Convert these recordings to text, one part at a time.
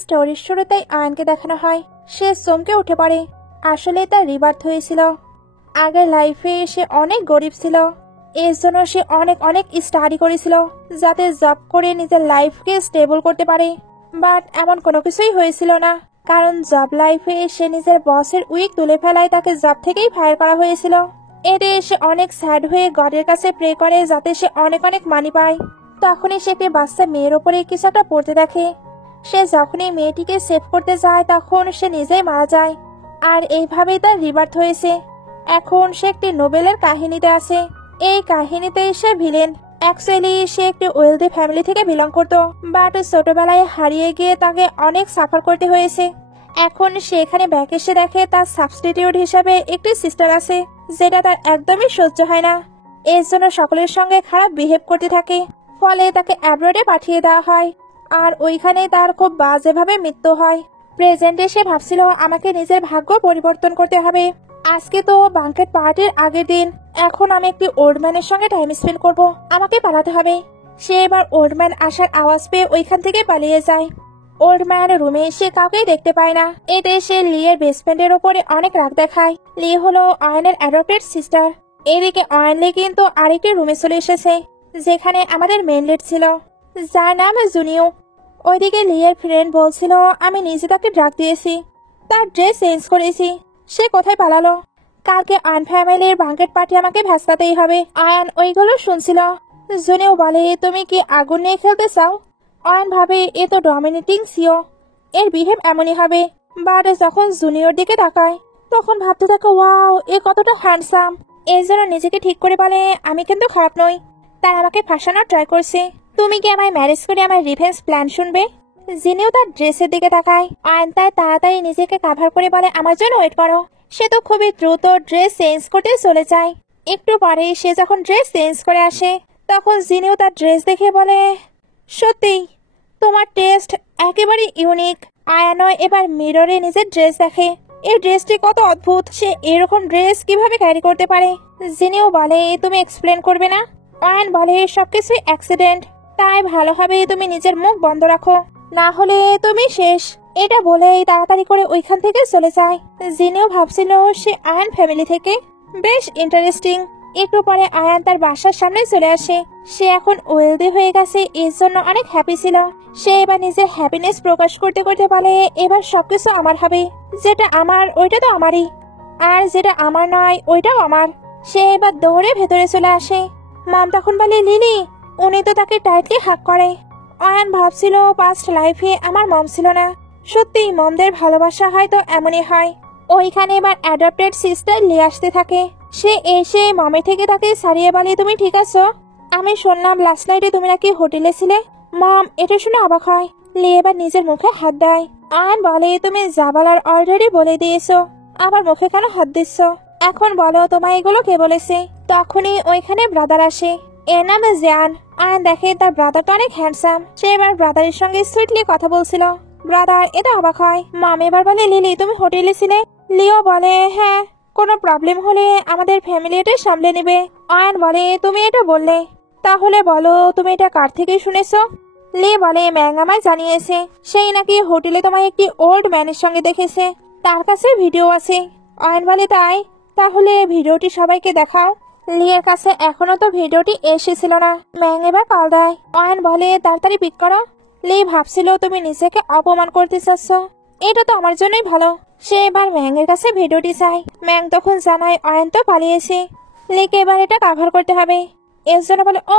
স্টোরির শুরুতেই আয়নকে দেখানো হয় সে চমকে উঠে পড়ে। আসলে তার রিবার্থ হয়েছিল। আগের লাইফে সে অনেক গরিব ছিল, এর জন্য সে অনেক অনেক স্টাডি করেছিল যাতে জব করে নিজের লাইফকে স্টেবল করতে পারে। বাট এমন কোনো কিছুই হয়েছিল না, কারণ জব লাইফে সে নিজের বসের উইক তুলে ফেলায় তাকে জব থেকেই ফায়ার করা হয়েছিল। এতে সে অনেক স্যাড হয়ে গডের কাছে প্রে করে যাতে সে অনেক অনেক মানি পায়। তখনই সে একটি বাচ্চা মেয়ের ওপরে কিছু একটা পড়তে দেখে। সে যখনই মেয়েটিকে সেভ করতে যায় তখন সে নিজেই মারা যায়। আর এইভাবেই তার রিবার্থ হয়েছে। এখন সে একটি নোবেলের কাহিনীতে আছে। এই কাহিনীতে সে ভিলেন। অ্যাকচুয়ালি সে একটি ওয়েলদি ফ্যামিলি থেকে বিলং করতো, বাট ছোটবেলায় হারিয়ে গিয়ে তাকে অনেক সাফার করতে হয়েছে। এখন সে এখানে ব্যাক এসে দেখে তার সাবস্টিটিউট হিসাবে একটি সিস্টার আছে, যেটা তার একদমই সহ্য হয় না। এর জন্য সকলের সঙ্গে খারাপ বিহেভ করতে থাকে। ফলে তাকে অ্যাব্রোডে পাঠিয়ে দেওয়া হয়, আর ওইখানে তার খুব বাজেভাবে মৃত্যু হয়। প্রেজেন্টে সে ভাবছিল আমাকে নিজের ভাগ্য পরিবর্তন করতে হবে। আজকে তো বাঙ্কেট পার্টির আগের দিন, এখন আমি একটি ওল্ড ম্যানের সঙ্গে টাইম স্পেন্ড করব, আমাকে পালাতে হবে। সে এবার ওল্ড ম্যান আসার আওয়াজ পেয়ে ওইখান থেকে পালিয়ে যায়। ওল্ড ম্যান রুমে সে কাউকেই দেখতে পায় না। এতে সে লিয়ের বেস্ট ফ্রেন্ডের ওপরে অনেক রাগ দেখায়। লি হলো আয়নের অ্যাডপ্টেড সিস্টার। এদিকে আয়নলি কিন্তু আরেকটি রুমে চলে এসেছে, যেখানে আমাদের মেন লিড ছিল, যার নাম জুনিও। ওইদিকে লিয়ের ফ্রেন্ড বলছিল আমি নিজে তাকে ড্রাগ দিয়েছি, তার ড্রেস চেঞ্জ করেছি। সে কোথায় পালালো? কালকে আয়ন ফ্যামিলির বাঙ্কেট পার্টি আমাকে ভেস্তাতেই হবে। আয়ন ওইগুলো শুনছিল। জুনিও বলে তুমি কি আগুন নিয়ে খেলতে চাও? আয়ন ভাবে এ তো ডমিনেটিং সিও, এর বিহেভ এমনই হবে। বাট যখন জুনিয়র দিকে তাকায় তখন ভাবতে থাকে ওয়াও এ কতটা হ্যান্ডসাম। এই জন্য নিজেকে ঠিক করে বলে আমি কিন্তু খারাপ নই, তার আমাকে ফাঁসানোর ট্রাই করছে। তুমি কি আমায় ম্যারেজ করে আমার রিভেঞ্জ প্ল্যান শুনবে? জিনিও তার ড্রেসের দিকে তাকায়। আয়ন তাই তাড়াতাড়ি নিজেকে কাভার করে বলে আমার জন্য ওয়েট করো। সে তো খুবই দ্রুত ড্রেস চেঞ্জ করতে চলে যায়। একটু পরে সে যখন ড্রেস চেঞ্জ করে আসে তখন জিনিও তার ড্রেস দেখে বলে সত্যি তোমার টেস্ট একেবারে ইউনিক। আয়ানও এবার মিররে নিজের ড্রেস দেখে। এই ড্রেসটি কত অদ্ভুত, সে এরকম ড্রেস কিভাবে ক্যারি করতে পারে? জিনিও বলে তুমি এক্সপ্লেন করবে না? আয়ন বলে সবকিছু অ্যাক্সিডেন্ট, তাই ভালো হবে তুমি নিজের মুখ বন্ধ রাখো, না হলে তুমি শেষ। এটা বলেই তাড়াতাড়ি করে ওইখান থেকে চলে যায়। জিনিও ভাবছিল সে আয়ন ফ্যামিলি থেকে বেশ ইন্টারেস্টিং। একটু পরে আয়ান তার বাসার সামনে চলে আসে। সে এখন ওয়েলদি হয়ে গেছে, এর জন্য অনেক হ্যাপি ছিল। সে এবার নিজের হ্যাপিনেস প্রকাশ করতে করতে বলে এবার সবকিছু আমার হবে, যেটা আমার ওইটা তো আমারই, আর যেটা আমার নয় ওইটাও আমার। সে এবার দৌড়ে ভেতরে চলে আসে। মম তখন বলে লিলি, উনি তো তাকে টাইটলি হাগ করে। আয়ান ভাবছিল পাস্ট লাইফে আমার মম ছিল না। সত্যি মমদের ভালোবাসা হয়তো এমনই হয়। ওইখানে এবার অ্যাডপ্টেড সিস্টার লি আসতে থাকে। সে এসে মমের থেকে তাকে সারিয়ে বলে তুমি ঠিক আছো? আমি শুনলাম লাস্ট নাইটে তুমি নাকি হোটেলে ছিলে। মম এটা শুনে অবাক হয়। লি এবার নিজের মুখে হাত দেয়। আয়ন বলে তুমি যা বলার অলরেডি বলে দিয়েছো, আবার মুখে কেন হাত দিচ্ছ? এখন বলো তোমায় এগুলো কে বলেছে? তখনই ওইখানে ব্রাদার আসে, এর নাম জিয়ান। আয়ন দেখে তার ব্রাদারটা অনেক হ্যান্ডসাম। সে এবার ব্রাদারের সঙ্গে সুইটলি কথা বলছিল। ব্রাদার এটা অবাক হয়। মম এবার বলে লিলি তুমি হোটেলে ছিলে? লিও বলে হ্যাঁ, কোনো প্রবলেম হলে আমাদের ফ্যামিলি এটা সামলে নেবে। আয়ন বলে তুমি এটা বললে, তাহলে বলো তুমি এটা কার থেকে শুনেছো? লি বলে ম্যাং আমায় জানিয়েছে, সেই নাকি হোটেলে তোমায় একটি ওল্ড ম্যানের সঙ্গে দেখেছে, তার কাছে ভিডিও আছে। আয়ন বলে তাই, তাহলে ভিডিওটি সবাইকে দেখাও। লিয়ের কাছে এখনো তো ভিডিওটি এসেছিল না। ম্যাং এবার কল দেয়। আয়ন বলে তাড়াতাড়ি পিক করো। লি ভাবছিল তুমি নিজেকে অপমান করতে চাচ্ছ, এটা তো আমার জন্যই ভালো। সে এবার ম্যাং এর কাছে ভিডিওটি চায়। ম্যাং তখন জানায় আয়ন তো পালিয়েছে, লিকে এবার এটা কাভার করতে হবে। এর জন্য বলে ও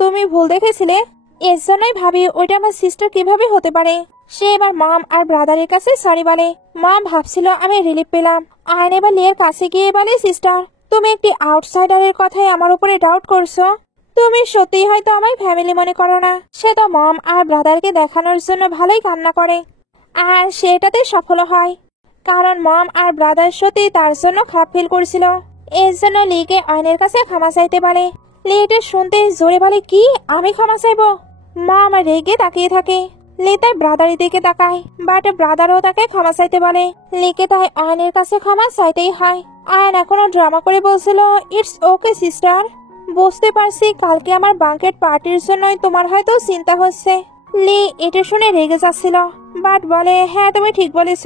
তুমি ভুল দেখেছিলে, এর জন্যই ভাবি ওইটা আমার সিস্টার কিভাবে হতে পারে। সে এবার মম আর ব্রাদারের কাছে সরি বলে। মম ভাবছিল আমি রিলিফ পেলাম। আয়ন এবার লিয়ের কাছে গিয়ে বলে সিস্টার তুমি একটি আউটসাইডারের কথায় আমার উপরে ডাউট করছো, তুমি সত্যিই হয়তো আমায় ফ্যামিলি মনে করো না। সে তো মম আর ব্রাদারকে দেখানোর জন্য ভালোই কান্না করে, আর সেটাতে সফল হয়, কারণ মম আর ব্রাদার সত্যি তার জন্য খারাপ ফিল করছিল। এর জন্য লিকে আয়নের কাছে ক্ষমা চাইতে বলে। লি এটা শুনতে জোরে বলে কি আমি ক্ষমা চাইবো? মম রেগে তাকিয়ে থাকে। লি তাই ব্রাদারের দিকে তাকায়, বাট ব্রাদারও তাকে ক্ষমা চাইতে বলে। লিকে তাই আয়নের কাছে ক্ষমা চাইতেই হয়। আয়ন এখনো ড্রামা করে বলছিল ইটস ওকে সিস্টার, বুঝতে পারছি কালকে আমার বাঙ্কেট পার্টির জন্যই তোমার হয়তো চিন্তা হচ্ছে, লি এটা শুনে রেগে যাচ্ছিল, বাট বলে হ্যাঁ তুমি ঠিক বলেছ।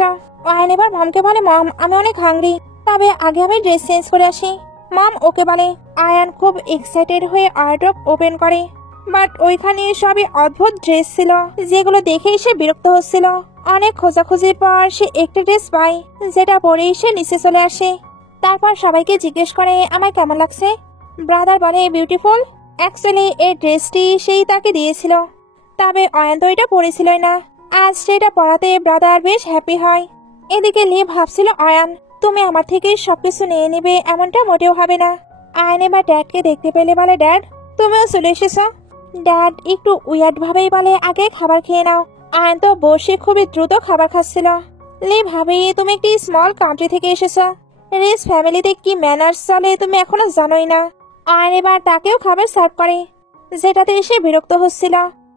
আয়ান এবার মমকে বলে মম আমি অনেক হাংরি, তবে আগে আমি ড্রেস চেঞ্জ করে আসি। মম ওকে বলে। আয়ান খুব এক্সাইটেড হয়ে ওয়ার্ড্রোব ওপেন করে, বাট ওইখানে সবই অদ্ভুত ড্রেস ছিল যেগুলো দেখেই সে বিরক্ত হচ্ছিল। অনেক খোঁজাখুঁজির পর সে একটা ড্রেস পায়, যেটা পরেই সে নিচে চলে আসে। তারপর সবাইকে জিজ্ঞেস করে আমায় কেমন লাগছে। ব্রাদার বলে বিউটিফুল। অ্যাকচুয়ালি এই ড্রেসটি সেই তাকে দিয়েছিল, তবে অয়ন তো এটা পরেছিলই না। আজ সেটা পরাতে ব্রাদার বেশ হ্যাপি হয়। এদিকে লি ভাবছিল অয়ন তুমি আমার থেকে সবকিছু নিয়ে নিবে এমনটা মোটেও হবে না। আয়ন এবার ড্যাডকে দেখতে পেলে বলে ড্যাড তুমিও চলে এসেছো। ড্যাড একটু উইয়ার্ড ভাবেই বলে আগে খাবার খেয়ে নাও। আয়ন তো বসে খুবই দ্রুত খাবার খাচ্ছিল। লি ভাবি তুমি একটি স্মল কান্ট্রি থেকে এসেছো, রিচ ফ্যামিলিতে কি ম্যানার্স চলে তুমি এখনো জানোই না। আয়ন এবার তাকেও খাবার সার্ভ করে, যেটাতে এসে বিরক্ত হচ্ছিল।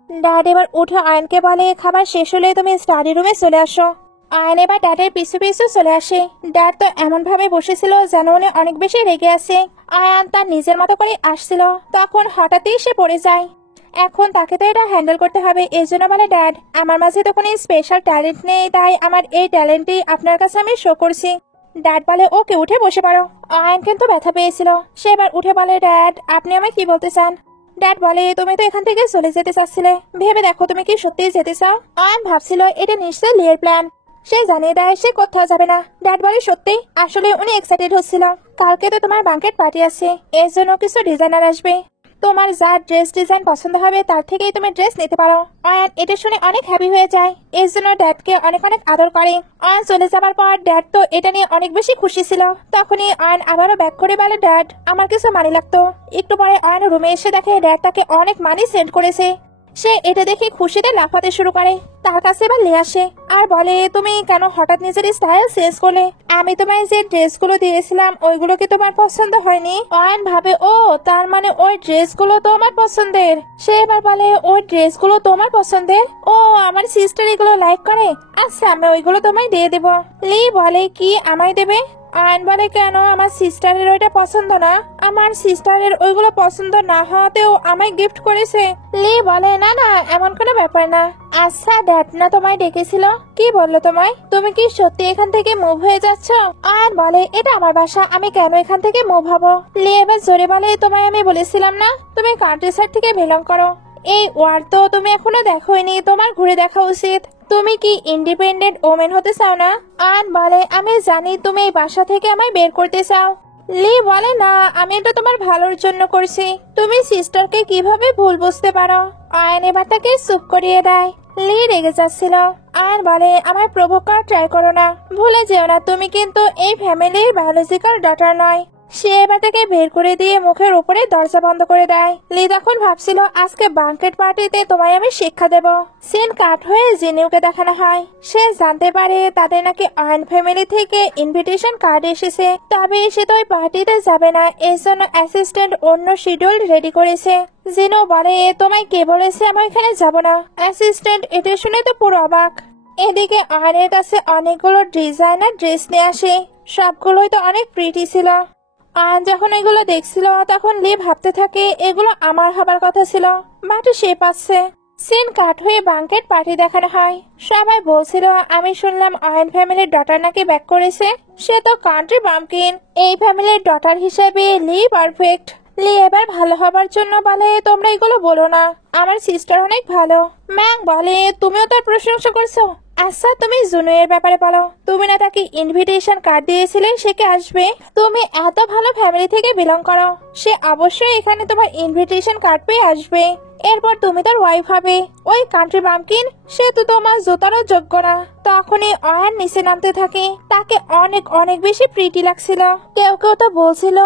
ড্যাড এবার উঠে আয়নকে বলে খাবার শেষ হলে তুমি স্টাডি রুমে চলে আসো। আয়ন এবার ড্যাডের পিছু পিছু চলে আসে। ড্যাড তো এমন ভাবে বসেছিল যেন উনি অনেক বেশি রেগে আছে। আয়ান তার নিজের মতো করে আসছিল, তখন হঠাৎই সে পড়ে যায়। এখন তাকে তো এটা হ্যান্ডেল করতে হবে, এই জন্য বলে ড্যাড আমার মাঝে তো কোনো স্পেশাল ট্যালেন্ট নেই, তাই আমার এই ট্যালেন্টই আপনার কাছে আমি শো করছি। ড্যাড বলে ওকে উঠে বসে পড়ো। আয়ান কিন্তু ব্যথা পেয়েছিল, সে এবার উঠে বলে ড্যাড আপনি আমায় কি বলতে চান। ড্যাড বলে তুমি তো এখান থেকে চলে যেতে চাচ্ছিলে, ভেবে দেখো তুমি কি সত্যিই যেতে চাও। আয়ান ভাবছিল এটা নিশ্চয়ই লিয়ের প্ল্যান, সে জানিয়ে দেয় সে কোথাও যাবে না। ড্যাড বলে সত্যি, আসলে উনি এক্সাইটেড হচ্ছিল, কালকে তো তোমার বাঙ্কেট পার্টি আছে, এর জন্য কিছু ডিজাইনার আসবে, তোমার যা ড্রেস ডিজাইন পছন্দ হবে তার থেকেই তুমি ড্রেস নিতে পারো। আয়ান এটা শুনে অনেক হ্যাপি হয়ে যায়, এর জন্য ড্যাডকে অনেক অনেক আদর করে। আয়ান চলে যাবার পর ড্যাড তো এটা নিয়ে অনেক বেশি খুশি ছিল। তখনই আয়ান আবারও ব্যাক করে বলে ড্যাড আমার কিছু মানি লাগতো। একটু পরে আয়ান রুমে এসে দেখে ড্যাড তাকে অনেক মানি সেন্ড করেছে। সে এটা দেখে খুশিতে লাফাতে শুরু করে। তার কাছে এবার লে আসে আর বলে তুমি কেন হঠাৎ নিজের স্টাইল চেঞ্জ করলে, আমি তোমায় যে ড্রেসগুলো দিয়েছিলাম ওইগুলো কি তোমার পছন্দ হয়নি। আয়ন ভাবে ও তার মানে ওই ড্রেসগুলো তো আমার পছন্দের। সে এবার বলে ওই ড্রেসগুলো তোমার পছন্দের, ও আমার সিস্টার এগুলো লাইক করে, আচ্ছা আমি ওইগুলো তোমায় দিয়ে দেবো। লি বলে কি আমায় দেবে। আয়ন বলে কেন আমার সিস্টারের ওইটা পছন্দ না, আমার সিস্টারের ওইগুলো পছন্দ না হওয়াতেও আমায় গিফট করেছে। লি বলে না না এমন কোনো ব্যাপার না। আচ্ছা ড্যাড না তোমায় ডেকেছিল, কি বললো তোমায়, তুমি কি সত্যি এখান থেকে মুভ হয়ে যাচ্ছ। আয়ন বলে এটা আমার বাসা, আমি কেন এখান থেকে মুভ হবো। লি এবার জোরে বলে তোমায় আমি বলেছিলাম না তুমি কান্ট্রি সাইড থেকে বিলং করো, এই ওয়ার্ড তো তুমি এখনো দেখোইনি, তোমার ঘুরে দেখা উচিত। তুমি কি ইন্ডিপেন্ডেন্ট ওমেন হতে চাও না। আয়ন বলে আমি জানি তুমি এই বাসা থেকে আমায় বের করতে চাও। লি বলে না আমি এটা তোমার ভালোর জন্য করছি, তুমি সিস্টারকে কিভাবে ভুল বুঝতে পারো। আয়ন এবার তাকে চুপ করিয়ে দেয়। লি রেগে যাচ্ছিল। আয়ন বলে আমায় প্রভোগ করা ট্রাই করো না, ভুলে যেও না তুমি কিন্তু এই ফ্যামিলির বায়োলজিক্যাল ডটার নয়। সে এবার তাকে বের করে দিয়ে মুখের উপরে দরজা বন্ধ করে দেয়। লি তখন ভাবছিল আজকে বাঙ্কেট পার্টিতে তোমায় আমি শিক্ষা দেব। সিন কাট হয়ে জিনিউকে দেখানো হয়। সে জানতে পারে তাদের নাকি আয়ন ফ্যামিলি থেকে ইনভিটেশন কার্ড এসেছে, তবে সে তো ওই পার্টিতে যাবে না, এর জন্য অ্যাসিস্ট্যান্ট অন্য শিডিউল রেডি করেছে। জিনু বলে তোমায় কে বলেছে আমি এখানে যাব না। অ্যাসিস্ট্যান্ট এটা শুনে তো পুরো অবাক। এদিকে আয়নের কাছে অনেকগুলো ডিজাইনার ড্রেস নিয়ে আসে, সবগুলোই তো অনেক প্রিটি ছিল। আয়ন যখন এগুলো দেখছিল তখন লি ভাবতে থাকে এগুলো আমার হবার কথা ছিল, বাট সে পাচ্ছে। সিন কাট হয়ে বাঙ্কেট পার্টি দেখানো হয়। সবাই বলছিল আমি শুনলাম আয়ন ফ্যামিলির ডটার নাকি ব্যাক করেছে, সে তো কান্ট্রি বাম্পকিন, এই ফ্যামিলির ডটার হিসেবে লি পারফেক্ট। লি এবার ভালো হবার জন্য বলে তোমরা এগুলো বলো না, আমার সিস্টার অনেক ভালো। ম্যাং বলে তুমিও তার প্রশংসা করছো, আচ্ছা তুমি জুনুয়ের ব্যাপারে বলো, তুমি না তাকে ইনভিটেশন কার্ড দিয়েছিলে সে কি আসবে। তুমি এত ভালো ফ্যামিলি থেকে বিলং করো, সে অবশ্যই এখানে তোমার ইনভিটেশন কার্ড পেয়ে আসবে, এরপর তুমি তার ওয়াইফ হবে। ওই কান্ট্রি বাম্পকিন সে তো তোমার জোতারও যোগ্য না। তখনই আয়ন নিচে নামতে থাকে, তাকে অনেক অনেক বেশি প্রিটি লাগছিল। কেউ কেউ তো বলছিল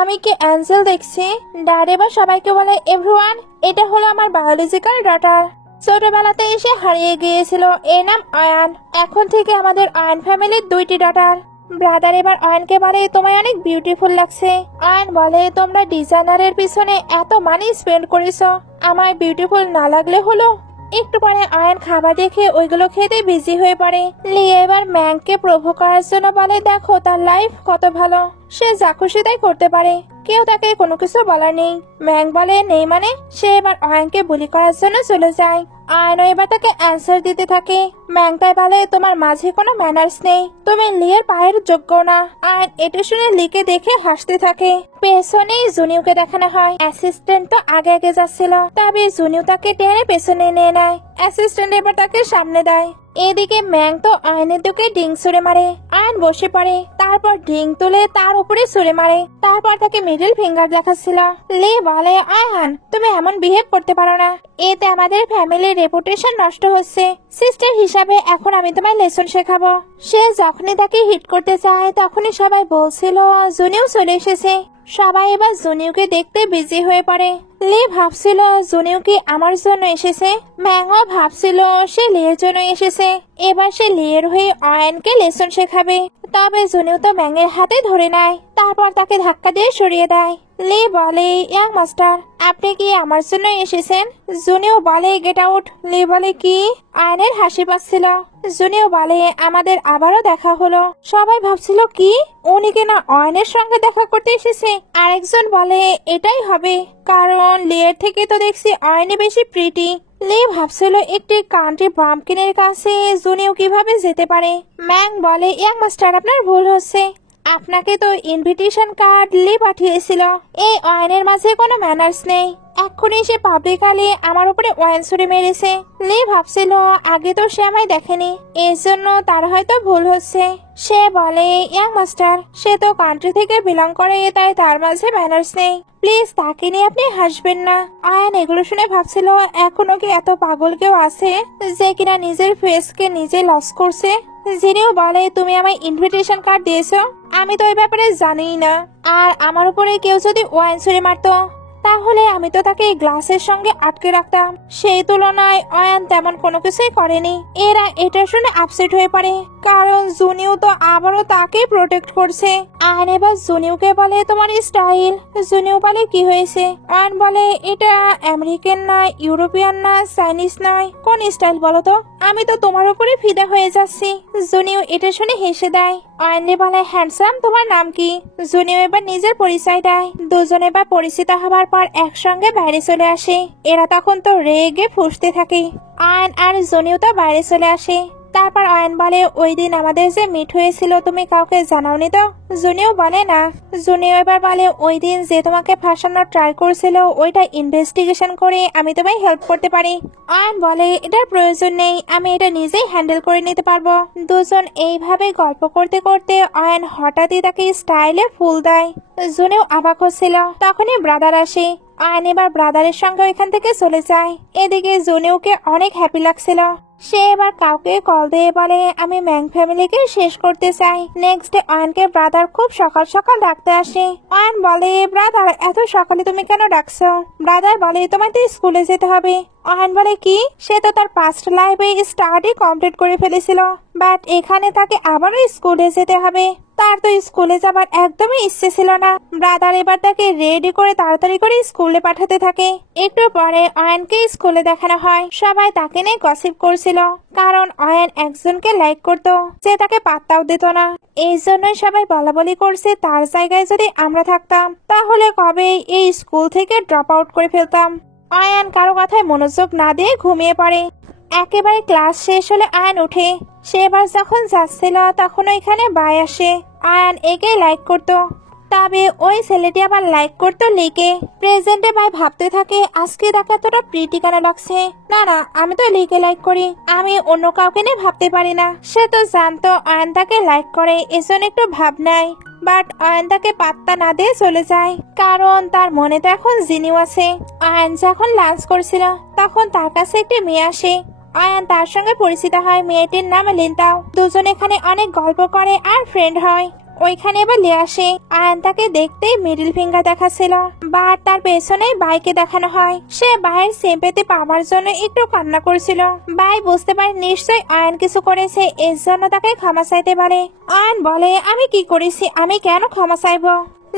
আমি কি অ্যাঞ্জেল দেখছি। ড্যাড এবার সবাইকে বলে এভরিওয়ান এটা হলো আমার বায়োলজিক্যাল ডটার, ছোটবেলাতে এসে হারিয়ে গিয়েছিল, এর নাম আয়ান। এখন থেকে আমাদের আয়ন ফ্যামিলির 2টি ডটার। ব্রাদার এবার আয়নকে বলে তোমায় অনেক বিউটিফুল লাগছে। আয়ন বলে তোমরা ডিজাইনারের পিছনে এত মানি স্পেন্ড করেছো, আমায় বিউটিফুল না লাগলে হলো। একটু পরে আয়ন খাবার দেখে ওইগুলো খেতে বিজি হয়ে পড়ে। লি এবার ম্যাংকে প্রভোগ করার জন্য বলে দেখো তার লাইফ কত ভালো, সে যা খুশি তাই করতে পারে, কেউ তাকে কোনো কিছু বলার নেই। ম্যাং বলে নেই মানে সে এবার অয়নকে বুলি করার জন্য চলে যায়। আয়নও এবার তাকে অ্যান্সার দিতে থাকে। ম্যাং তাই বলে তোমার মাঝে কোনো ম্যানার্স নেই, তুমি লিয়ের পায়ের যোগ্য না। আয়ন এটা শুনে লিকে দেখে হাসতে থাকে। পেছনেই জুনিউকে দেখানো হয়। অ্যাসিস্ট্যান্ট তো আগে আগে যাচ্ছিল, তবে জুনিউ তাকে টেনে পেছনে নিয়ে নেয়। অ্যাসিস্ট্যান্ট এবার তাকে সামনে দেয়। এদিকে ম্যাং তো আয়নের দিকে ডিং ছুড়ে মারে। আয়ন বসে পড়ে, তারপর ডিং তুলে তার উপরে ছুড়ে মারে। তারপর তাকে মিডল ফিঙ্গার দেখাচ্ছিল। লি বলে আয়ন তুমি এমন বিহেভ করতে পারো না, এতে আমাদের ফ্যামিলির রেপুটেশন নষ্ট হচ্ছে। সিস্টার হিসাবে এখন আমি তোমায় লেসন শেখাবো। সে যখনই তাকে হিট করতে চায় তখনই সবাই বলছিল জুনিউ চলে এসেছে। সবাই এবার জুনিউকে দেখতে বিজি হয়ে পড়ে। লি ভাবছিল জুনিউ কি আমার জন্য এসেছে, ম্যাংও ভাবছিল সে লিয়ের জন্য এসেছে। এবার সে লিয়ের হয়ে অয়নকে লেসন শেখাবে। তবে জুনিউ তো ম্যাংয়ের হাতে ধরে নেয়, তারপর তাকে ধাক্কা দিয়ে সরিয়ে দেয়। লি বলে ইয়াং মাস্টার আপনি কি আমার জন্য এসেছেন? জুনিউ বলে গেট আউট। লি বলে কি? আয়নের হাসি পাচ্ছিল। জুনিউ বলে আমাদের আবারও দেখা হলো। সবাই ভাবছিল কি উনি কিনা অয়নের সঙ্গে দেখা করতে এসেছে। আরেকজন বলে এটাই হবে, কারণ লিয়ের থেকে তো দেখছি অয়নে বেশি প্রিটি। লি ভাবছিল একটি কান্ট্রি বাম্পকিনের কাছে জুনিউ কিভাবে যেতে পারে। ম্যাং বলে ইয়াং মাস্টার আপনার ভুল হচ্ছে, আপনাকে তো ইনভিটেশন কার্ড লি পাঠিয়েছিল। এই অয়নের মাঝে কোনো ম্যানার্স নেই, এক্ষুনি সে পাবলিকালি আমার উপরে ওয়াইন ছুড়ে মেরেছে। লি ভাবছিল আগে তো সে আমায় দেখেনি, এর জন্য তার হয়তো ভুল হচ্ছে। সে বলে ইয়াং মাস্টার সে তো কান্ট্রি থেকে বিলং করে, তাই তার মাঝে ম্যানার্স নেই, প্লিজ তাকে নিয়ে আপনি হাসবেন না। আয়ন এগুলো শুনে ভাবছিল এখনো কি এত পাগল কেউ আছে যে কিনা নিজের ফেসকে নিজে লস করছে। জিনিও বলে তুমি আমায় ইনভিটেশন কার্ড দিয়েছো, আমি তো এই ব্যাপারে জানিই না। আর আমার উপরে কেউ যদি ওয়াইন ছুড়ে মারতো তাহলে আমি তো তাকে গ্লাসের সঙ্গে আটকে রাখতাম। সেই তুলনায় অয়ন তেমন কোনো কিছুই করেনি। এরা এটা শুনে আপসেট হয়ে পড়ে, কারণ জুনিউ তো আবারও তাকে প্রোটেক্ট করছে। আয়ন এবার জুনিউকে বলে তোমার স্টাইল। জুনিউ বলে কি হয়েছে? আয়ন বলে এটা আমেরিকান না, ইউরোপিয়ান না, চাইনিজ নয়, কোন স্টাইল বলো তো? আমি তো তোমার উপরে ফিদা হয়ে যাচ্ছি। জুনিউ এটা শুনে হেসে দেয়। আয়ন বলে হ্যান্ডসাম তোমার নাম কি? জুনিউ এবার নিজের পরিচয় দেয়। দুজন এবার পরিচিত হবার পর একসঙ্গে বাইরে চলে আসে। এরা তখন তো রেগে ফুঁসতে থাকে। আয়ন আর জুনিউ তো বাইরে চলে আসে। তারপর আয়ন বলে ওই দিন আমাদের যে মিট হয়েছিল তুমি কাউকে জানাওনি তো? জুনিউ বলে না। জুনিউ এবার বলে ওই দিন যে তোমাকে ফাঁসানোর ট্রাই করছিল ওইটা ইনভেস্টিগেশন করে আমি তোমায় হেল্প করতে পারি। আয়ন বলে এটার প্রয়োজন নেই, আমি এটা নিজেই হ্যান্ডেল করে নিতে পারবো। দুজন এইভাবে গল্প করতে করতে আয়ন হঠাৎই তাকে স্টাইলে ফুল দেয়। জুনিউ অবাক হচ্ছিল। তখনই ব্রাদার আসে। আয়ন এবার ব্রাদারের সঙ্গে এখান থেকে চলে যায়। এদিকে জুনিউকে অনেক হ্যাপি লাগছিল। সে এবার কাউকে কল দিয়ে বলে আমি ম্যাং ফ্যামিলিকে শেষ করতে চাই। নেক্সট ডে অয়নকে ব্রাদার খুব সকাল সকাল ডাকতে আসে। অয়ন বলে ব্রাদার এত সকালে তুমি কেন ডাকছো? ব্রাদার বলে তোমায় তো স্কুলে যেতে হবে। অয়ন বলে কি? সে তো তার পাস্ট লাইফে স্টাডি কমপ্লিট করে ফেলেছিল, বাট এখানে তাকে আবারও স্কুলে যেতে হবে। তার তো স্কুলে যাবার একদমই ইচ্ছে ছিল না। ব্রাদার এবার তাকে রেডি করে তাড়াতাড়ি করে স্কুলে পাঠাতে থাকে। একটু পরে অয়নকে স্কুলে দেখানো হয়। সবাই তাকে নিয়ে গসিপ করছিল, কারণ অয়ন একজনকে লাইক করতো যে তাকে পাত্তাও দিত না। এই জন্যই সবাই বলাবলি করছে তার জায়গায় যদি আমরা থাকতাম তাহলে কবেই এই স্কুল থেকে ড্রপ আউট করে ফেলতাম। অয়ন কারো কথায় মনোযোগ না দিয়ে ঘুমিয়ে পড়ে। একেবারে ক্লাস শেষ হলে অয়ন উঠে। সে এবার যখন যাচ্ছিল তখন ওইখানে বাই আসে। অয়ন একে লাইক করতো, তবে ওই ছেলেটি আবার লাইক করতো লিকে। প্রেজেন্টে বাই ভাবতে থাকে আজকে তাকে এতটা প্রিটি কেন লাগছে। না না, আমি তো লিকে লাইক করি, আমি অন্য কাউকে নিয়ে ভাবতে পারি না। সে তো জানতো অয়ন তাকে লাইক করে, এজন্য একটু ভাব নেয়। বাট অয়ন তাকে পাত্তা না দিয়ে চলে যায়, কারণ তার মনে তো এখন জিনিউ আছে। অয়ন যখন লাঞ্চ করছিল তখন তার কাছে একটি মেয়ে আসে। অয়ন তার সঙ্গে পরিচিত হয়। মেয়েটির নাম লিন্তাও। দুজন এখানে অনেক গল্প করে আর ফ্রেন্ড হয়। ওইখানে এবার লে আসে। অয়ন তাকে দেখতেই মিডল ফিঙ্গার দেখাচ্ছিল, বাট তার পেছনে বাইকে দেখানো হয়। সে ভাইয়ের সিম্পেথি পাওয়ার জন্য একটু কান্না করছিল। ভাই বুঝতে পারে নিশ্চয়ই অয়ন কিছু করেছে, এর জন্য তাকে ক্ষমা চাইতে পারে। অয়ন বলে আমি কি করেছি, আমি কেন ক্ষমা চাইবো?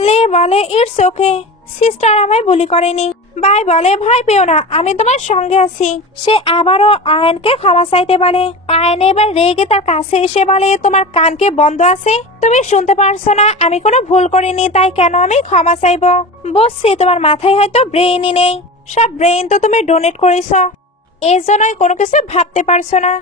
লে বলে ইটস ওকে, সিস্টার আমায় বুলি করেনি। ভাই বলে ভয় পেও না, আমি তোমার সঙ্গে আছি। সে আবারও আয়নকে ক্ষমা চাইতে বলে। আয়ন এবার রেগে তার কাছে এসে বলে, তোমার কানকে বন্ধ আছে? তুমি শুনতে পারছো না আমি কোনো ভুল করিনি, তাই কেন আমি ক্ষমা চাইবো? বুঝছি তোমার মাথায় হয়তো ব্রেইনই নেই, সব ব্রেইন তো তুমি ডোনেট করেছো, এর জন্যই কোনো কিছু ভাবতে পারছো না।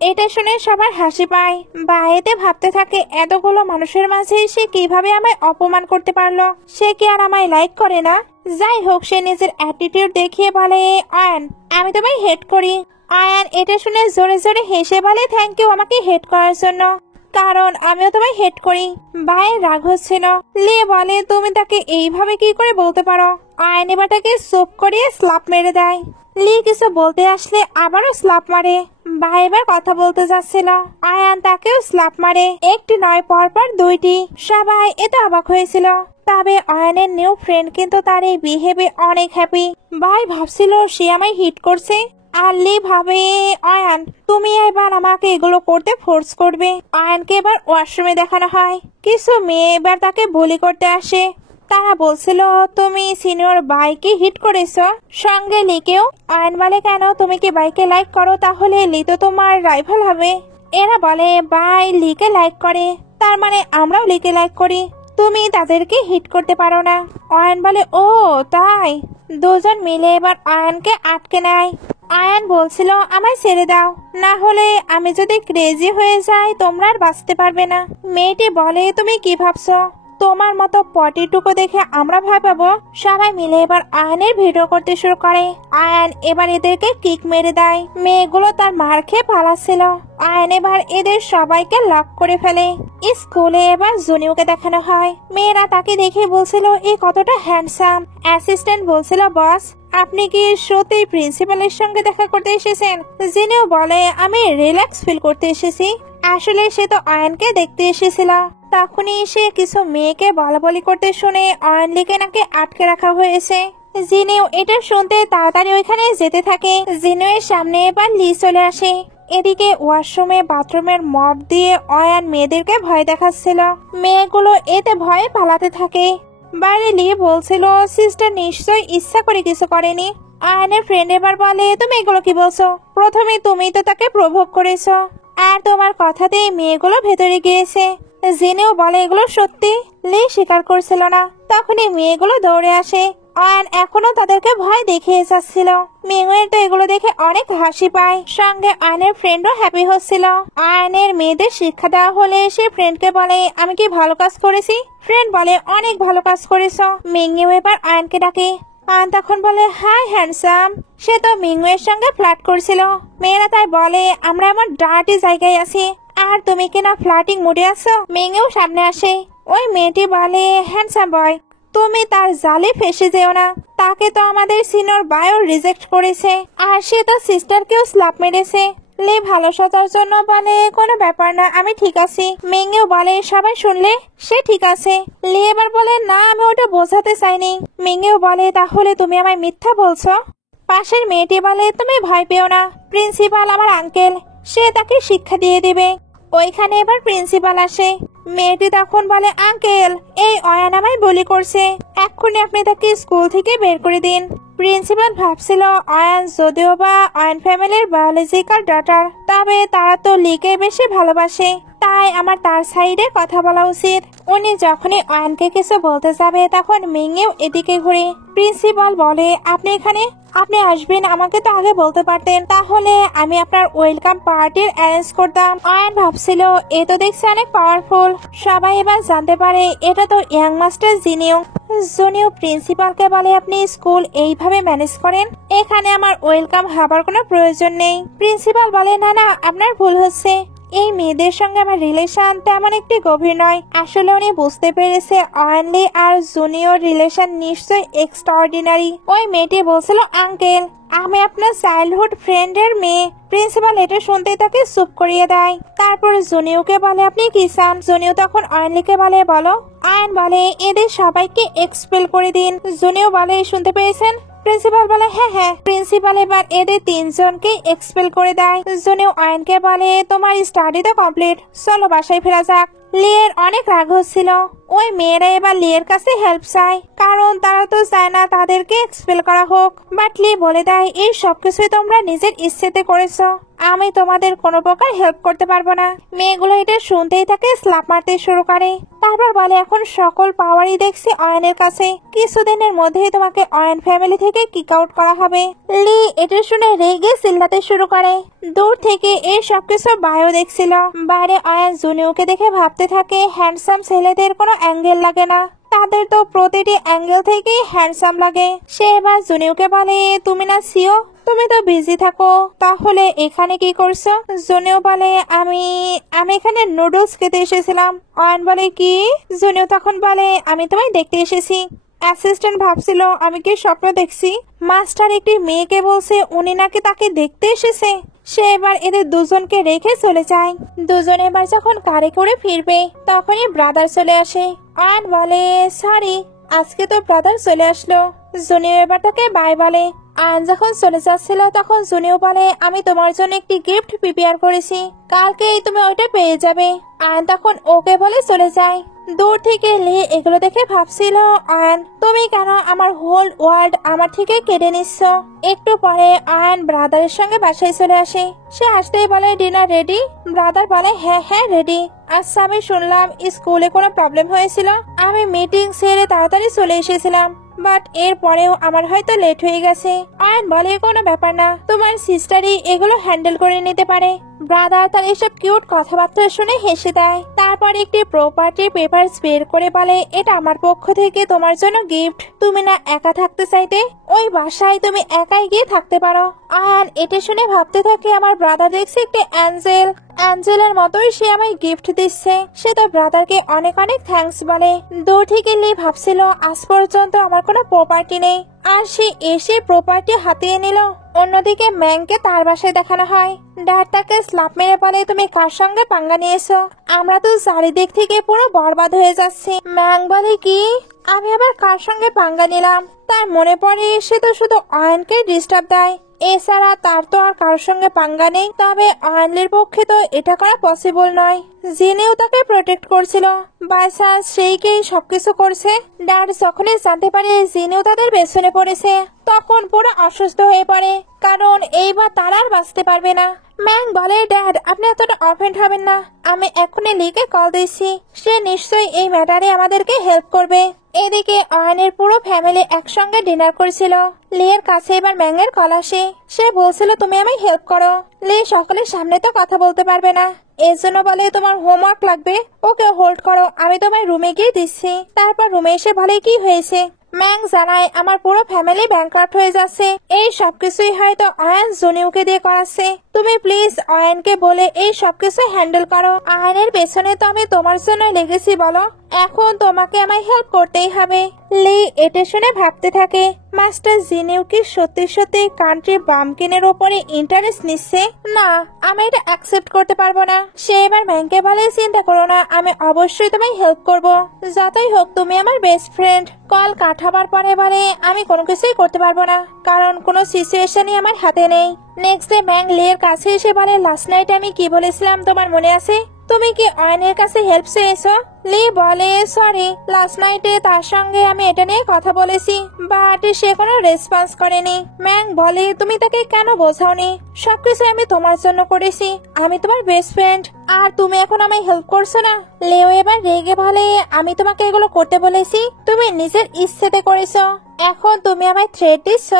এটা শুনে সবার হাসি পায়। বাইরে ভাবতে থাকে এতগুলো মানুষের মাঝে সে কিভাবে আমায় অপমান করতে পারলো, সে কি আর আমায় লাইক করে না? যাই হোক, সে নিজের অ্যাটিটিউড দেখিয়ে বলে, আয়ান আমি তোমায় হেট করি। আয়ান এটা শুনে জোরে জোরে হেসে বলে, থ্যাংক ইউ আমাকে হেট করার জন্য, কারণ আমিও তোমায় হেট করি। ভাইয়ের রাগ হচ্ছিল। লি বলে, তুমি তাকে এইভাবে কি করে বলতে পারো? আয়ান এবার তাকে চুপ করিয়ে স্লাপ মেরে দেয়। লি কিছু বলতে আসলে আবারও স্লাপ মারে। ভাই এবার কথা বলতে যাচ্ছিল, আয়ান তাকেও স্লাপ মারে, একটি নয় পরপর দুইটি। সবাই এটা অবাক হয়েছিল। তবে আয়ানের নিউ ফ্রেন্ড কিন্তু তার এই বিহেভে অনেক হ্যাপি। ভাই ভাবছিল সে আমায় হিট করছে, আর লি ভাবে আয়ান তুমি এবার আমাকে এগুলো করতে ফোর্স করবে। আয়ানকে এবার ওয়াশরুমে দেখানো হয়। কিছু মেয়ে এবার তাকে বুলি করতে আসে। তারা বলছিল, তুমি সিনিয়র বাইকে হিট করেছো, সঙ্গে লিকেও। আয়ন বলে, কেন তুমি কি বাইকে লাইক করো? তাহলে লি তো তোমার রাইভাল হবে। এরা বলে, বাই লিকে লাইক করে, তার মানে আমরাও লিকে লাইক করি, তুমি তাদেরকে হিট করতে পারো না। আয়ন বলে, ও তাই। দুজন মিলে এবার আয়নকে আটকে নেয়। আয়ান বলছিল, আমায় ছেড়ে দাও, না হলে আমি যদি ক্রেজি হয়ে যাই তোমরা আর বাঁচতে পারবে না। মেয়েটি বলে, তুমি কি ভাবছো তোমার মতো পটিটুকু দেখে আমরা ভয় পাবো? সবাই মিলে এবার আয়নের ভিডিও করতে শুরু করে। আয়ান এবার এদেরকে কিক মেরে দেয়। মেয়েগুলো তার মার খেয়ে পালাচ্ছিল। আয়ান এবার এদের সবাইকে লক করে ফেলে। স্কুলে এবার জুনিওকে দেখানো হয়। মেয়েরা তাকে দেখে বলছিল, এ কতটা হ্যান্ডসাম। অ্যাসিস্ট্যান্ট বলছিল, বস আপনি কি সত্যি প্রিন্সিপালের সঙ্গে দেখা করতে এসেছেন? জিনিও বলে, আমি রিল্যাক্স ফিল করতে এসেছি, আসলে সে তো আয়নকে দেখতে এসেছিল। তখনই সে কিছু মেয়েকে বলাবলি করতে শুনে আয়নলিকে নাকি আটকে রাখা হয়েছে। জিনিও এটা শুনতে তাড়াতাড়ি ওইখানে যেতে থাকে। জিনিওর সামনে এবার লি চলে আসে। এদিকে ওয়াশরুমে বাথরুমের মপ দিয়ে আয়ান মেয়েদেরকে ভয় দেখাচ্ছিল। মেয়েগুলো এতে ভয়ে পালাতে থাকে। বাইরে লি বলছিল, সিস্টার নিশ্চয়ই ইচ্ছা করে কিছু করেনি। আয়নের ফ্রেন্ড এবার বলে, তুমি এগুলো কি বলছো? প্রথমে তুমি তো তাকে প্রভোগ করেছো, আর তোমার কথাতেই মেয়েগুলো ভেতরে গিয়েছে। জিনেও বলে, এগুলো সত্যি। লি স্বীকার করছিল না। তখনই মেয়েগুলো দৌড়ে আসে। আয়ন এখনো তাদেরকে ভয় দেখিয়ে যাচ্ছিল। মিঙের তো এগুলো দেখে অনেক হাসি পায়, সঙ্গে আয়নের ফ্রেন্ডও হ্যাপি হচ্ছিল। আয়নের মেয়েদের শিক্ষা দেওয়া হলে সে ফ্রেন্ডকে বলে, আমি কি ভালো কাজ করেছি? ফ্রেন্ড বলে, অনেক ভালো কাজ করেছো। মিঙেও এবার আয়নকে ডাকে। আয়ন তখন বলে, হাই হ্যান্ডসাম। সে তো মিঙের সঙ্গে ফ্লার্ট করছিল। মেয়েরা তাই বলে, আমরা এমন ডার্টি জায়গায় আছি, আর তুমি কিনা ফ্লার্টিং মুডে আছো। মিঙেও সামনে আসে। ওই মেয়েটি বলে, হ্যান্ডসাম বয় তুমি তার জালে ফেসে যেও না, তাকে তো আমাদের সিনিয়র বায়ো রিজেক্ট করেছে, আর সে তো সিস্টারকেও স্ল্যাপ মেরেছে। লে ভালো সাজার জন্য বলে, কোনো ব্যাপার না, আমি ঠিক আছি। মিঙেও বলে, সবাই শুনলে সে ঠিক আছে। লে এবার বলে, না আমি ওটা বোঝাতে চাইনি। মিঙেও বলে, তাহলে তুমি আমায় মিথ্যা বলছো? পাশের মেয়েটি বলে, তুমি ভয় পেও না, প্রিন্সিপাল আমার আঙ্কেল, সে তাকে শিক্ষা দিয়ে দিবে। ওইখানে এবার প্রিন্সিপাল আসে। মেয়েটি তখন বলে, আঙ্কেল এই অয়ান আমায় বলি করছে, এক্ষুনি আপনি তাকে স্কুল থেকে বের করে দিন। প্রিন্সিপাল ভাবছিল, অয়ান যদিও বা অয়ান ফ্যামিলির বায়োলজিক্যাল ডটার, তবে তারা তো লিকে বেশি ভালোবাসে, তাই আমার তার সাইডে কথা বলা উচিত। উনি যখনই অয়ানকে কিছু বলতে যাবে তখন মিঙেও এদিকে ঘুরে। প্রিন্সিপাল বলে, আপনি এখানে? আপনি আসবেন আমাকে তো আগে বলতে পারতেন, তাহলে আমি আপনার ওয়েলকাম পার্টির অ্যারেঞ্জ করতাম। আয়ান ভাবছিল, এ তো দেখছি অনেক পাওয়ারফুল। সবাই এবার জানতে পারে এটা তো ইয়াং মাস্টার জিনিও। জুনিও প্রিন্সিপালকে বলে, আপনি স্কুল এইভাবে ম্যানেজ করেন, এখানে আমার ওয়েলকাম হবার কোনো প্রয়োজন নেই। প্রিন্সিপাল বলে, না না আপনার ভুল হচ্ছে, এই মেয়েদের সঙ্গে আমার রিলেশন তেমন একটি গভীর নয়। আসলে উনি বুঝতে পেরেছে অয়ানলি আর জুনিয়র রিলেশন নিশ্চয়ই এক্সট্রাঅর্ডিনারি। ওই মেয়েটি বলছিল, আঙ্কেল আমি আপনার চাইল্ডহুড ফ্রেন্ডের মেয়ে। প্রিন্সিপাল এটা শুনতে তাকে চুপ করিয়ে দেয়। তারপর জুনিওকে বলে, আপনি কি চান? জুনিও তখন অয়ানলিকে বলে, বলো। আয়ন বলে, এদের সবাইকে এক্সপেল করে দিন। জুনিও বলে, শুনতে পেয়েছেন? প্রিন্সিপাল বলে, হ্যাঁ হ্যাঁ। প্রিন্সিপাল এবার এদের তিনজনকে এক্সপেল করে দেয়। জুনিও আয়নকে বলে, তোমার স্টাডি তো কমপ্লিট, চলো বাসায় ফেরা যাক। লিয়ের অনেক রাগ হচ্ছিল। ওই মেয়েরা এবার লিয়ের কাছে হেল্প চায়, কারণ তারা তো চায় না তাদেরকে এক্সপেল করা হোক। বাট লি বলে দেয় এই সবকিছুই তোমরা নিজের ইচ্ছেতে করেছো, আমি তোমাদের কোনো প্রকার হেল্প করতে পারবো না। মেয়েগুলো এটা শুনতেই থাকে স্ল্যাপ মারতে শুরু করে। তারপর বলে এখন সকল পাওয়ারই দেখছি অয়নের কাছে, কিছুদিনের মধ্যেই তোমাকে অয়ন ফ্যামিলি থেকে কিক আউট করা হবে। লি এটা শুনে রেগে চিল্লাতে শুরু করে। দূর থেকে এই সবকিছু বায়ো দেখছিল। বাইরে অয়ন জুনিয়রকে দেখে ভাবতে থাকে হ্যান্ডসাম ছেলেদের কোনো অ্যাঙ্গেল লাগে না, তাদের তো প্রতিটি অ্যাঙ্গেল থেকেই হ্যান্ডসাম লাগে। সে এবার জুনিয়রকে বলে তুমি না সিও, তুমি তো বিজি থাকো, তাহলে এখানে কি করছো? জুনিয়র বলে আমি এখানে নুডলস খেতে এসেছিলাম। অয়ন বলে কি? জুনিয়র তখন বলে আমি তোমায় দেখতে এসেছি। অ্যাসিস্ট্যান্ট ভাবছিল আমি কি স্বপ্ন দেখছি। মাস্টার একটি মেয়েকে বলছে উনি নাকি তাকে দেখতে এসেছে। সে এবার এদের দুজনকে রেখে চলে যায়। দুজন এবার যখন কারে করে ফিরবে তখনই ব্রাদার চলে আসে। অয়ন বলে সরি, আজকে তো ব্রাদার চলে আসলো। জুনিয়র এবার তাকে বাই বলে। আয়ন যখন চলে যাচ্ছিল তখন জুনিয়র বলে আমি তোমার জন্য একটি গিফট প্রিপেয়ার করেছি, কালকেই তুমি ওইটা পেয়ে যাবে। আয়ন তখন ওকে বলে চলে যায়। দূর থেকে লি এগুলো দেখে ভাবছিল আয়ন তুমি কেন আমার হোল ওয়ার্ল্ড আমার থেকে কেড়ে নিচ্ছ। একটু পরে আয়ন ব্রাদারের সঙ্গে বাসায় চলে আসে। সে আসতেই বলে ডিনার রেডি? ব্রাদার বলে হ্যাঁ হ্যাঁ রেডি। আচ্ছা আমি শুনলাম স্কুলে কোনো প্রবলেম হয়েছিল, আমি মিটিং সেরে তাড়াতাড়ি চলে এসেছিলাম, বাট এর পরেও আমার হয়তো লেট হয়ে গেছে। আয়ন বলে কোনো ব্যাপার না, তোমার সিস্টারই এগুলো হ্যান্ডেল করে নিতে পারে। ব্রাদার তার এসব কিউট কথাবার্তা শুনে হেসে দেয়। তারপর একটি প্রপার্টি পেপার বের করে বলে এটা আমার পক্ষ থেকে তোমার জন্য গিফট, তুমি না একা থাকতে চাইতে, ওই বাসায় তুমি একাই গিয়ে থাকতে পারো। আয়ন এটা শুনে ভাবতে থাকে আমার ব্রাদার দেখছে একটি অ্যাঞ্জেল, অ্যাঞ্জেলের মতোই সে আমায় গিফট দিচ্ছে। সে তো ব্রাদারকে অনেক অনেক থ্যাঙ্কস বলে। দূর থেকে লি ভাবছিল আজ পর্যন্ত আমার কোনো প্রপার্টি নেই, আর সে এসে প্রপার্টি হাতিয়ে নিল। অন্যদিকে ম্যাংকে তার বাসায় দেখানো হয়। ড্যাড তাকে স্ল্যাপ মেরে বলে তুমি কার সঙ্গে পাঙ্গা নিয়েছো, আমরা তো চারিদিক থেকে পুরো বরবাদ হয়ে যাচ্ছি। ম্যাং বলে কি আমি আবার কার সঙ্গে পাঙ্গা নিলাম? তার মনে পড়ে সে তো শুধু অয়নকে ডিস্টার্ব দেয়, এছাড়া তার তো আর কারোর সঙ্গে পাঙ্গা নেই। তবে অয়নের পক্ষে তো এটা করা পসিবল নয়, জিনেও তাকে প্রোটেক্ট করছিল, বাই চান্স সেইকেই সবকিছু করছে। ড্যাড যখনই জানতে পারে জিনেও তাদের পেছনে পড়েছে তখন পুরো অসুস্থ হয়ে পড়ে, কারণ এইবার তারা আর বাঁচতে পারবে না। ম্যাং বলে ড্যাড আপনি এতটা অফেন্ড হবেন না, আমি এখনই লিকে কল দিচ্ছি, সে নিশ্চয়ই এই ম্যাটারে আমাদেরকে হেল্প করবে। এদিকে অয়নের পুরো ফ্যামিলি একসঙ্গে ডিনার করেছিল। লিয়ের কাছে এবার ম্যাংয়ের কল আসে। সে বলছিল তুমি আমায় হেল্প করো। লি সকলের সামনে তো কথা বলতে পারবে না, এর জন্য বলে তোমার হোমওয়ার্ক লাগবে, ওকে হোল্ড করো, আমি তোমার রুমে গিয়ে দিচ্ছি। তারপর রুমে এসে বলে কি হয়েছে। ম্যাং জানায় আমার পুরো ফ্যামিলি ব্যাংক্রাফ্ট হয়ে যাচ্ছে, এই সবকিছুই হয়তো অয়ন জুনিয়রকে দিয়ে করাচ্ছে। তুমি প্লিজ অয়নকে বলে এই সবকিছু হ্যান্ডেল করো। অয়নের পেছনে তো আমি তোমার জন্য লেগেছি বলো, এখন তোমাকে আমায় হেল্প করতেই হবে। লি এটা শুনে ভাবতে থাকে মাস্টার জিনিউ কি সত্যি সত্যি কান্ট্রি বাম্পকিনের উপরে ইন্টারেস্ট নিচ্ছে? না, আমি এটা অ্যাকসেপ্ট করতে পারবো না। সে এবার ম্যাংকে বলে চিন্তা করো না, আমি অবশ্যই তোমায় হেল্প করব, যতই হোক তুমি আমার বেস্ট ফ্রেন্ড। কল কাটাবার পরে বলে আমি কোনো কিছুই করতে পারবো না, কারণ কোনো সিচুয়েশনই আমার হাতে নেই। নেক্সট ডে ম্যাং লিয়ের কাছে এসে বলে লাস্ট নাইট আমি কি বলেছিলাম তোমার মনে আছে? তুমি কি অয়নের কাছে হেল্প চেয়েছো? লি বলে সরি, লাস্ট নাইটে তার সঙ্গে আমি এটা নিয়ে কথা বলেছি, বাট সে কোনো রেসপন্স করেনি। ম্যাং বলে তুমি তাকে কেন বোঝাওনি? সবকিছু আমি তোমার জন্য করেছি, আমি তোমার বেস্ট ফ্রেন্ড, আর তুমি এখন আমায় হেল্প করছো না। লেও এবার রেগে বলে আমি তোমাকে এগুলো করতে বলেছি, তুমি নিজের ইচ্ছেতে করেছো, এখন তুমি আমায় থ্রেট দিচ্ছ।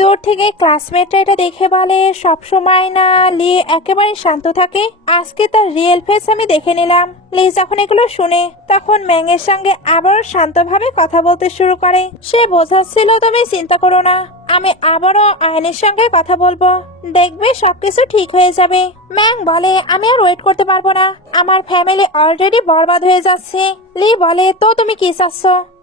দূর থেকে ক্লাসমেটরা এটা দেখে বলে সবসময় না লি একেবারে শান্ত থাকে, আজকে তার রিয়েল ফেস আমি দেখে নিলাম। লি যখন এগুলো শুনে তখন ম্যাংয়ের সঙ্গে আবারও শান্তভাবে কথা বলতে শুরু করে। সে বোঝাচ্ছিল তুমি চিন্তা করো না, আমি আবারও আয়নের সঙ্গে কথা বলবো, দেখবে সবকিছু ঠিক হয়ে যাবে। ম্যাং বলে আমি আর ওয়েট করতে পারবো না, আমার ফ্যামিলি অলরেডি বরবাদ হয়ে যাচ্ছে। লি বলে তো তুমি কি চাচ্ছ?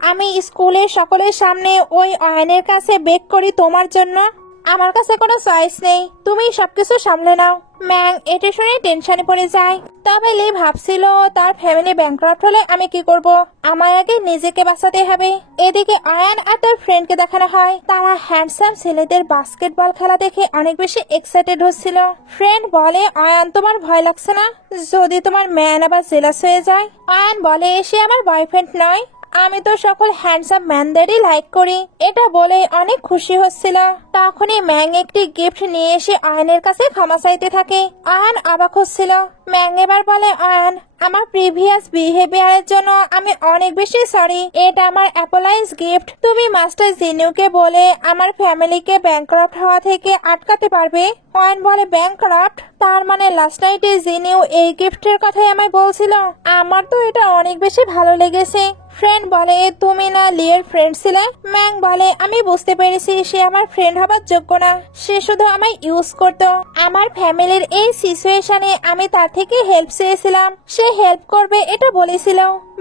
আমি স্কুলে সকলের সামনে ওই আয়নের কাছে বেক করি তোমার জন্য? আমার কাছে কোনো চয়েস নেই, তুমি সবকিছু সামলে নাও। ম্যাং এটা শুনে টেনশনে পড়ে যায়। তবে লি ভাবছিল তার ফ্যামিলি ব্যাংক্রাফট হলে আমি কি করব, আমার আগে নিজেকে বাঁচাতে হবে। এদিকে আয়ান আর তার ফ্রেন্ডকে দেখানো হয় তারা হ্যান্ডসাম ছেলেদের বাস্কেটবল খেলা দেখে অনেক বেশি এক্সাইটেড হচ্ছিল। ফ্রেন্ড বলে, আয়ান তোমার ভয় লাগছে না যদি তোমার ম্যান আবার জেলাস হয়ে যায়? আয়ান বলে, সে আমার বয়ফ্রেন্ড নয়, আমি তো সকল হ্যান্ডসাম ম্যানদেরই লাইক করি। এটা বলে অনেক খুশি হচ্ছিল। তখনই ম্যাং একটি গিফট নিয়ে এসে আয়নের কাছে ক্ষমা চাইতে থাকে। আয়ন অবাক হচ্ছিল। ম্যাং এবার বলে, আয়ন আমার প্রিভিয়াস বিহেভিয়ারের জন্য আমি অনেক বেশি সরি, এটা আমার অ্যাপোলাইজ গিফট। তুমি মাস্টার জিনুকে বলে আমার ফ্যামিলিকে ব্যাংক্রাফট হওয়া থেকে আটকাতে পারবে। আয়ন বলে, ব্যাংক্রাফট? তার মানে লাস্ট নাইটে জিনিউ এই গিফটের কথাই আমায় বলছিল। আমার তো এটা অনেক বেশি ভালো লেগেছে। ফ্রেন্ড বলে, তুমি না লিয়ের ফ্রেন্ড ছিলে? ম্যাং বলে, আমি বুঝতে পেরেছি সে আমার ফ্রেন্ড হবার যোগ্য না, সে শুধু আমায় ইউজ করত। আমার ফ্যামিলির এই সিচুয়েশনে আমি তার থেকে হেল্প চেয়েছিলাম, সে হেল্প করবে এটা বলেছিল,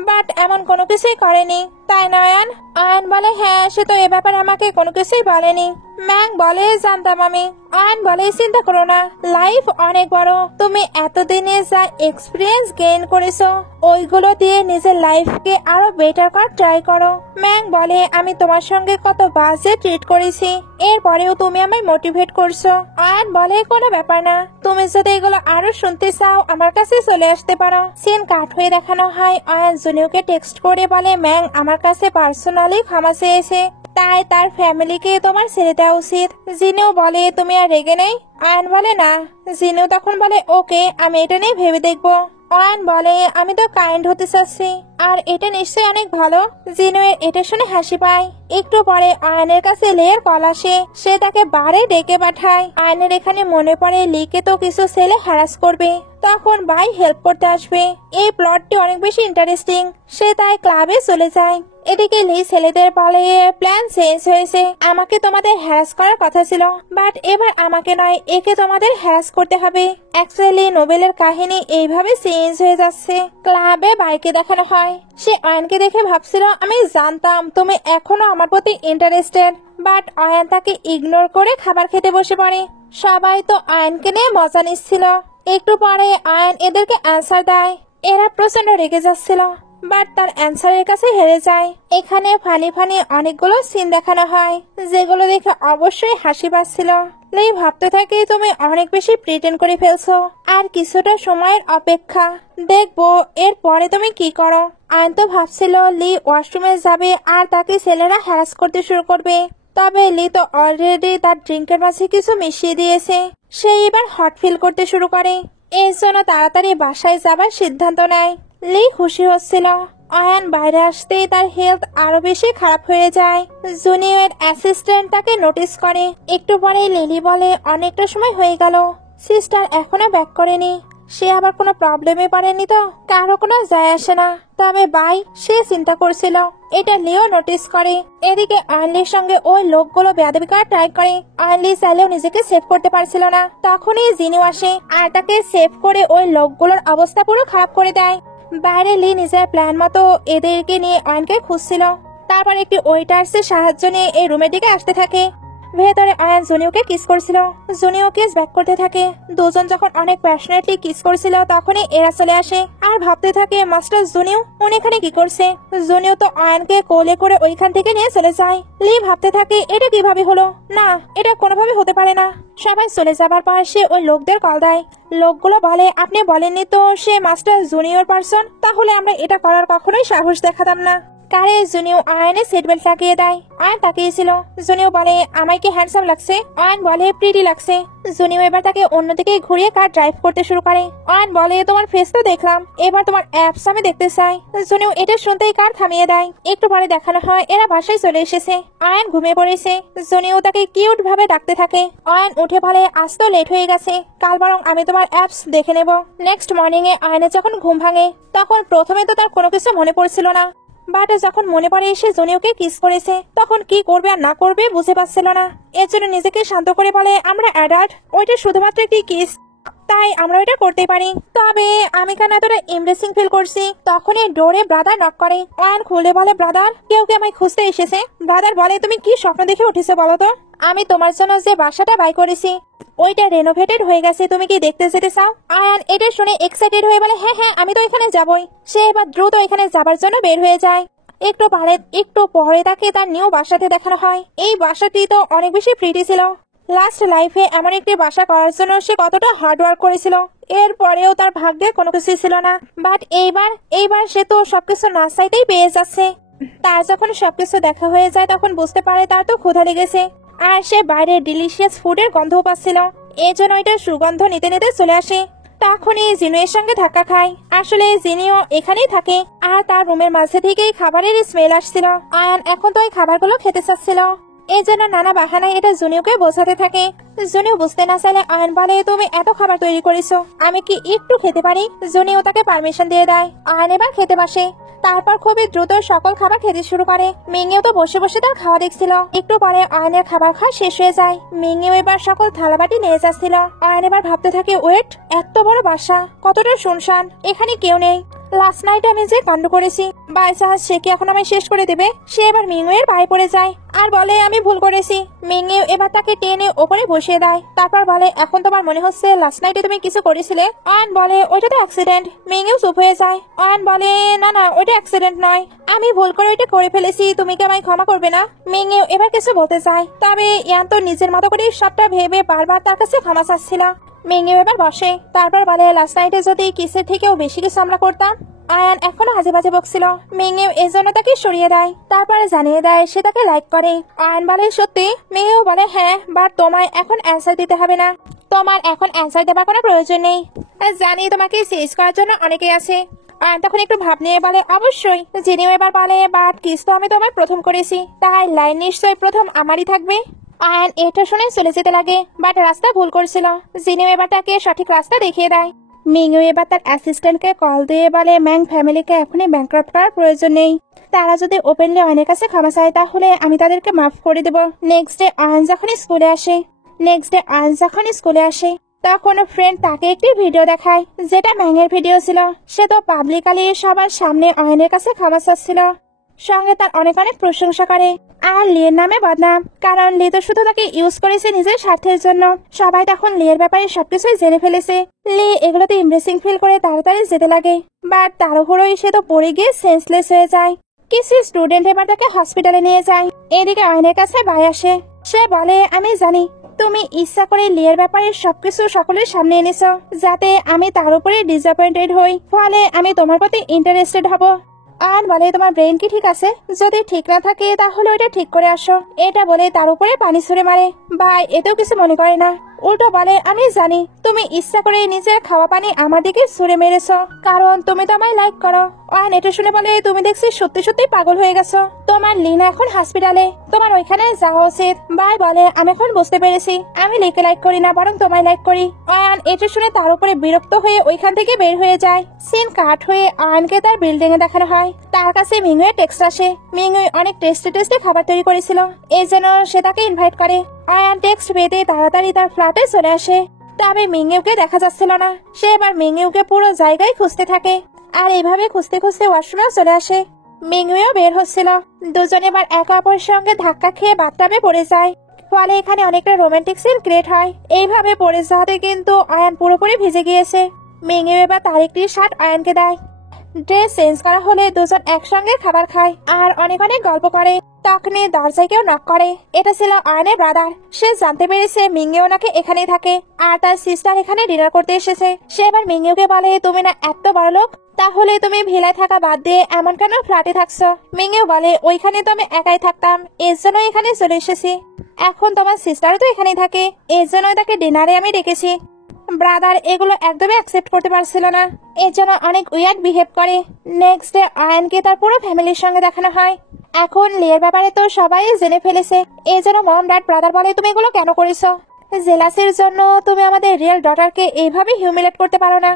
বাট এমন কোনো কিছুই করেনি, তাই না আয়ান? আয়ান বলে, হ্যাঁ, সে তো এ ব্যাপারে আমাকে কোনো কিছুই বলেনি। ম্যাং বলে, জানতাম আমি। আয়ান বলে, চিন্তা করো না, লাইফ অনেক বড়, তুমি এতদিনে যা এক্সপিরিয়েন্স গেইন করেছো ওইগুলো দিয়ে নিজের লাইফকে আরো বেটার করার ট্রাই করো। ম্যাং বলে, আমি তোমার সঙ্গে কত বাজে ট্রিট করেছি, এরপরেও তুমি আমায় মোটিভেট করছো। আয়ান বলে, কোনো ব্যাপার না, তুমি যদি এগুলো আরো শুনতে চাও আমার কাছে চলে আসতে পারো। সিন কাট হয়ে দেখানো হয় আয়ান জুনিউকে টেক্সট করে বলে, ম্যাং আমার কাছে পার্সোনালি ক্ষমা চেয়েছে, তাই তার ফ্যামিলিকে তোমার ছেড়ে দেওয়া উচিত। জিনিউ বলে, তুমি আর রেগে নেই? আয়ান বলে, না। জিনিউ তখন বলে, ওকে, আমি এটা নিয়ে ভেবে দেখবো। আয়ান বলে, আমি তো কাইন্ড হতে চাচ্ছি, আর এটা নিশ্চয়ই অনেক ভালো। জিনুয়ের এটা শুনে হাসি পায়। একটু পরে আয়নের কাছে লিয়ের কল আসে, সে তাকে বারে ডেকে পাঠায়। আয়নের এখানে মনে পড়ে লিকে তো কিছু ছেলে হ্যারাস করবে, তখন ভাই হেল্প করতে আসবে। এই প্লটটি অনেক বেশি ইন্টারেস্টিং, সে তাই ক্লাবে চলে যায়। এদিকে লি ছেলেদের বলে, প্ল্যান চেঞ্জ হয়েছে, আমাকে তোমাদের হ্যারাস করার কথা ছিল, বাট এবার আমাকে নয়, একে তোমাদের হ্যারাস করতে হবে। অ্যাকচুয়ালি নোবেলের কাহিনী এইভাবে চেঞ্জ হয়ে যাচ্ছে। ক্লাবে বাইকে দেখানো হয়, সে আয়নকে দেখে ভাবছিল, আমি জানতাম তুমি এখনো আমার প্রতি ইন্টারেস্টেড, বাট আয়ন তাকে ইগনোর করে খাবার খেতে বসে পড়ে। সবাই তো আয়নকে নিয়ে মজা নিচ্ছিল। একটু পরে আয়ন এদেরকে অ্যান্সার দেয়, এরা প্রচন্ড রেগে যাচ্ছিল, বাট তার অ্যান্সারের কাছে হেরে যায়। এখানে ফানি ফানি অনেকগুলো সিন দেখানো হয়, যেগুলো দেখে অবশ্যই হাসি পাচ্ছিল। লি ভাবতে থাকে, তুমি অনেক বেশি প্রিটেন্ড করে ফেলছো, আর কিছুটা সময়ের অপেক্ষা, দেখবো এরপরে তুমি কি করো। আয়ন তো ভাবছিল লি ওয়াশরুমে যাবে আর তাকে ছেলেরা হ্যারাস করতে শুরু করবে, তবে লি তো অলরেডি তার ড্রিঙ্কের মাঝে কিছু মিশিয়ে দিয়েছে। সে এবার হট ফিল করতে শুরু করে, এর জন্য তাড়াতাড়ি বাসায় যাবার সিদ্ধান্ত নেয়। লি খুশি হচ্ছিল। আয়ান বাইরে আসতেই তার হেলথ আরো বেশি খারাপ হয়ে যায়। জুনিয়র অ্যাসিস্ট্যান্ট তাকে নোটিস করে। একটু পরে লিলি বলে, অনেকটা সময় হয়ে গেল, সিস্টার এখনো ব্যাক করেনি, সে আবার কোনো প্রবলেমে পড়েনি তো? কারো কোনো যায় আসে না, তবে বাই সে চিন্তা করছিল। এটা লিও নোটিস করে। এদিকে আর্লির সঙ্গে ওই লোকগুলো বেয়াদবি করার ট্রাই করে। আর্লি চাইলেও নিজেকে সেভ করতে পারছিল না। তখনই জিনু আসে আর তাকে সেভ করে ওই লোকগুলোর অবস্থা পুরো খারাপ করে দেয়। বাইরে লি নিজের প্ল্যান মতো এদেরকে নিয়ে আয়নকে খুঁজছিল। তারপর একটি ওয়েটার্সের সাহায্য নিয়ে এই রুমের দিকে আসতে থাকে। ভেতরে আয়ান জুনিওকে কিস করছিল, জুনিও কিস ব্যাক করতে থাকে। দুজন যখন অনেক প্যাশনেটলি কিস করছিল তখনই এরা চলে আসে আর ভাবতে থাকে, মাস্টার জুনিও উনি এখানে কি করছে? জুনিও তো আয়ানকে কোলে করে ওইখান থেকে নিয়ে চলে যায়। লি ভাবতে থাকে, এটা কিভাবে হলো? না, এটা কোনোভাবে হতে পারে না। সবাই চলে যাবার পর সে ওই লোকদের কল দেয়। লোকগুলো বলে, আপনি বলেননি তো সে মাস্টার জুনিয়র পার্সন, তাহলে আমরা এটা করার কখনোই সাহস দেখাতাম না। কারে জুনিও আয়নের সিট বেল্ট লাগিয়ে দেয়। আয়ন তাকিয়েছিল। জুনিও বলে, আমায় কি হ্যান্ডসাম লাগছে? আয়ন বলে, প্রিটি লাগছে। জুনিও এবার তাকে অন্যদিকে ঘুরিয়ে কার ড্রাইভ করতে শুরু করে। আয়ন বলে, তোমার ফেস তো দেখলাম, এবার তোমার অ্যাপস আমি দেখতে চাই। জুনিও এটা শুনতেই কার থামিয়ে দেয়। একটু পরে দেখানো হয় এরা বাসায় চলে এসেছে। আয়ন ঘুমিয়ে পড়েছে। জুনিও তাকে কিউট ভাবে ডাকতে থাকে। আয়ন উঠে বলে, আজ তো লেট হয়ে গেছে, কাল বরং আমি তোমার অ্যাপস দেখে নেব। নেক্সট মর্নিং এ আয়নের যখন ঘুম ভাঙে তখন প্রথমে তো তার কোনো কিছু মনে পড়ছিল না, বাট যখন মনে পড়ে এসে জুনিওকে কিস করেছে তখন কি করবে আর না করবে বুঝে পাচ্ছিল না। এর জন্য নিজেকে শান্ত করে বলে, আমরা অ্যাডাল্ট, ওইটা শুধুমাত্র একটি কিস, তাই আমরা এটা করতে পারি। তবে আমি কেন এতটা এমব্রেসিং ফিল করছি? তখনই ডোরে ব্রাদার নক করে। আয়ন খুলে বলে, ব্রাদার, কেউ কি আমায় খুঁজতে এসেছে? ব্রাদার বলে, তুমি কি স্বপ্ন দেখে উঠেছে বলো তো? আমি তোমার জন্য যে বাসাটা বাই করেছি ওইটা রেনোভেটেড হয়ে গেছে, তুমি কি দেখতে যেতে চাও? আয়ান এটা শুনে এক্সাইটেড হয়ে বলে হ্যাঁ হ্যাঁ, আমি তো এখানে যাবই। সে এবার দ্রুত এখানে যাবার জন্য বের হয়ে যায়। একটু পরে তাকে তার নিউ বাসাতে দেখানো হয়। এই বাসাটি তো অনেক বেশি প্রিটি ছিল। লাস্ট লাইফে এমন একটি বাসা করার জন্য সে কতটা হার্ড ওয়ার্ক করেছিল, এরপরেও তার ভাগ্যে কোনো কিছু ছিল না। বাট এইবার সে তো সবকিছু না চাইতেই পেয়ে যাচ্ছে। তার যখন সবকিছু দেখা হয়ে যায় তখন বুঝতে পারে তার তো ক্ষুধা লেগেছে, আর সে বাইরে ডিলিশিয়াস ফুডের গন্ধও পাচ্ছিল। এই জন্য এটার সুগন্ধ নিতে নিতে চলে আসে। তখনই জিনুয়ের সঙ্গে ধাক্কা খায়। আসলে জিনিও এখানেই থাকে, আর তার রুমের মাঝে থেকেই খাবারের স্মেল আসছিল। আয়ান এখন তো এই খাবারগুলো খেতে চাচ্ছিল। এই জন্য নানা বাহানায় এটা জুনিওকে বোঝাতে থাকে। জুনিও বুঝতে না চাইলে আয়ান বলে তুমি এত খাবার তৈরি করেছো, আমি কি একটু খেতে পারি? জুনিও তাকে পারমিশন দিয়ে দেয়। আয়ান এবার খেতে বসে। তারপর খুবই দ্রুত সকল খাবার খেতে শুরু করে। মিংয়েও তো বসে বসে তার খাওয়া দেখছিল। একটু পরে আয়নের খাবার খাওয়া শেষ হয়ে যায়। মিংয়েও এবার সকল থালাবাটি নিয়ে যাচ্ছিল। আয়ন এবার ভাবতে থাকে ওয়েট, এত বড় বাসা, কতটা শুনশান, এখানে কেউ নেই। লাস্ট নাইট আমি যে কাণ্ড করেছি, বাই চান্স সে কি এখন আমায় শেষ করে দেবে? সে এবার মিংয়ের পায়ে পড়ে যায় আর বলে আমি ভুল করেছি। মিংয়েও এবার তাকে টেনে ওপরে বসিয়ে দেয়। তারপর বলে এখন তোমার মনে হচ্ছে লাস্ট নাইটে তুমি কিছু করেছিলে? আয়ন বলে ওইটা তো অ্যাক্সিডেন্ট। মিংয়েও চুপ হয়ে যায়। আয়ন বলে না না, ওইটা অ্যাক্সিডেন্ট নয়, আমি ভুল করে ওইটা করে ফেলেছি, তুমি কি আমায় ক্ষমা করবে না? মিংয়েও এবার কিছু বলতে চায়, তবে ইয়ান তো নিজের মতো করে সবটা ভেবে বারবার তার কাছে ক্ষমা চাচ্ছিল। মিংয়েও এবার বসে। তারপর বলে লাস্ট নাইটে যদি কিসের থেকেও বেশি কিছু আমরা করতাম। আয়ান এখনো আজে বাজে বকছিল। মেয়েও এর জন্য তাকে সরিয়ে দেয়। তারপরে জানিয়ে দেয় সে তাকে লাইক করে। আয়ান বলে সত্যি? মেয়েও বলে হ্যাঁ, বাট তোমায় এখন অ্যান্সার দিতে হবে না, তোমার এখন অ্যান্সার দেবার কোনো প্রয়োজন নেই। জানি তোমাকে চেঞ্জ করার জন্য অনেকেই আছে। আয়ান তখন একটু ভাব নিয়ে বলে অবশ্যই। জিনিও এবার বলে বাট কিস তো আমি তোমার প্রথম করেছি, তাই লাইন নিশ্চয়ই প্রথম আমারই থাকবে। আয়ান এটা শুনে চলে যেতে লাগে, বাট রাস্তা ভুল করছিল। জিনিও এবার তাকে সঠিক রাস্তা দেখিয়ে দেয়। মিংও এবার তার অ্যাসিস্ট্যান্টকে কল দিয়ে বলে ম্যাং ফ্যামিলিকে এখনই ব্যাংক্রাফট করার প্রয়োজন নেই, তারা যদি ওপেনলি অনেক কাছে ক্ষমা চায় তাহলে আমি তাদেরকে মাফ করে দেব। নেক্সট ডে আয়ান যখন স্কুলে আসে তখন ফ্রেন্ড তাকে একটি ভিডিও দেখায়, যেটা ম্যাংয়ের ভিডিও ছিল। সে তো পাবলিকালি সবার সামনে আয়নের কাছে ক্ষমা চাচ্ছিল, সঙ্গে তার অনেক অনেক প্রশংসা করে। আর লিয়ের নামে বদনাম, কারণ লি তো শুধু তাকে ইউজ করেছে নিজের স্বার্থের জন্য। সবাই তখন লিয়ের ব্যাপারে সবকিছুই জেনে ফেলেছে। লি এগুলোতে ইমপ্রেসিং ফিল করে তাড়াতাড়ি যেতে লাগে, বাট তাড়াহুড়োই সে তো পড়ে গিয়ে সেন্সলেস হয়ে যায়। কিছু স্টুডেন্ট এবার তাকে হসপিটালে নিয়ে যায়। এদিকে আয়নের কাছে ভাই আসে। সে বলে আমি জানি তুমি ইচ্ছা করে লিয়ের ব্যাপারে সবকিছু সকলের সামনে এনেছো, যাতে আমি তার উপরে ডিসঅ্যাপয়েন্টেড হই, ফলে আমি তোমার প্রতি ইন্টারেস্টেড হব। আর বলে তোমার ব্রেন কি ঠিক আছে? যদি ঠিক না থাকে তাহলে ওইটা ঠিক করে আসো। এটা বলে তার উপরে পানি ছুড়ে মারে। ভাই এতেও কিছু মনে করে না, উল্টো বলে আমি জানি তুমি ইচ্ছা করে নিজের খাওয়া পানি আমার দিকে ছুড়ে মেরেছো, কারণ তুমি তো আমায় লাইক করো। আর এটা শুনে বলে তুমি দেখছি সত্যি সত্যি পাগল হয়ে গেছো, তোমার লিনা এখন হসপিটালে, তোমার ওইখানে যাওয়া উচিত। ভাই বলে আমি এখন বুঝতে পেরেছি, আমি লিকে লাইক করি না, বরং তোমায় লাইক করি। আয়ান এটা শুনে তার উপরে বিরক্ত হয়ে ওইখান থেকে বের হয়ে যায়। সিন কাট হয়ে আয়ানকে তার বিল্ডিং এ দেখানো হয়। তার কাছে মিংয়ের টেক্সট আসে। মিংয়ে অনেক টেস্টে খাবার তৈরি করেছিল, এই জন্য সে তাকে ইনভাইট করে। আয়ান টেক্সট পেতে তাড়াতাড়ি তার ফ্ল্যাটে চলে আসে, তবে মিংয়েওকে দেখা যাচ্ছিল না। সে এবার মিংয়েওকে পুরো জায়গায় খুঁজতে থাকে, আর এইভাবে খুঁজতে খুঁজতে ওয়াশরুমেও চলে আসে। মিংয়েও বের হচ্ছিল। দুজনে এবার একে অপরের সঙ্গে ধাক্কা খেয়ে বাথটাবে পড়ে যায়, ফলে এখানে অনেকটা রোমান্টিক সিন ক্রিয়েট হয়। এইভাবে পড়ে যাওয়াতে কিন্তু আয়ান পুরোপুরি ভিজে গিয়েছে। মিংয়েও এবার তার একটি শার্ট আয়ানকে দেয়। ড্রেস চেঞ্জ করা হলে দুজন একসঙ্গে খাবার খায় আর অনেক অনেক গল্প করে। তখনই দরজায় কেউ নক করে। এটা ছিল আয়নের ব্রাদার। সে জানতে পেরেছে মিংয়েও নাকি এখানেই থাকে, আর তার সিস্টার এখানে ডিনার করতে এসেছে। সে এবার মিংয়েওকে বলে তুমি না এত বড় লোক, তাহলে তুমি ভিলায় থাকা বাদ দিয়ে এমন কেন ফ্ল্যাটে থাকছো? মিংয়েও বলে ওইখানে তো আমি একাই থাকতাম, এর জন্য এখানে চলে এসেছি। এখন তোমার সিস্টারও তো এখানেই থাকে, এর জন্যই তাকে ডিনারে আমি ডেকেছি। ব্রাদার এগুলো একদমই অ্যাকসেপ্ট করতে পারছিল না, এর জন্য অনেক উইয়ার্ড বিহেভ করে। নেক্সট ডে আয়ানকে তার পুরো ফ্যামিলির সঙ্গে দেখানো হয়। এখন লিয়ের ব্যাপারে তো সবাই জেনে ফেলেছে, এই জন্য মম ড্যাড ব্রাদার বলে তুমি এগুলো কেন করেছো? জেলাসির জন্য তুমি আমাদের রিয়েল ডটারকে এইভাবে হিউমিলেট করতে পারো না।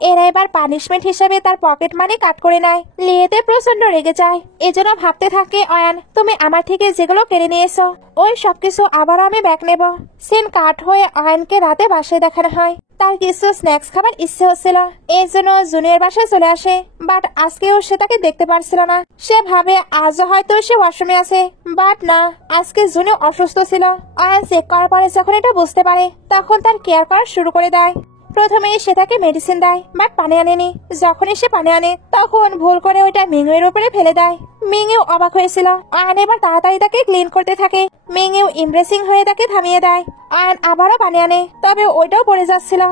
এরা এবার পানিশমেন্ট হিসেবে তার পকেট মানি কাট করে নেয়। লিয়েতে প্রচন্ড রেগে যায়। এজন্য ভাবতে থাকে অয়ান, তুমি আমার থেকে যেগুলো কেড়ে নিয়েছো ওই সবকিছু আবার আমি ব্যাক নেব। সিন কাট হয়ে অয়ানকে রাতে বাসায় দেখানো হয়। তার কিছু স্ন্যাক্স খাবার ইচ্ছে হচ্ছিল, এর জন্য জুনিয়র বাসায় চলে আসে। বাট আজকেও সে তাকে দেখতে পারছিল না। সে ভাবে আজও হয়তো সে ওয়াশরুমে আছে, বাট না, আজকে জুনিয়র অসুস্থ ছিল। অয়ান চেক করার পরে যখন এটা বুঝতে পারে তখন তার কেয়ার করা শুরু করে দেয়। প্রথমে সে তাকে মেডিসিন দেয়, বাট পানি আনেনি। যখনই সে পানি আনে তখন ভুল করে ওইটা মিংয়ের উপরে ফেলে দেয়। মিংয়েও অবাক হয়েছিল। আয়ন এবার তাড়াতাড়ি তাকে ক্লিন করতে থাকে। মিংয়েও ইমপ্রেসিং হয়ে তাকে থামিয়ে দেয়। আয়ন আবারও পানি আনে, তবে ওইটাও পড়ে যাচ্ছিল।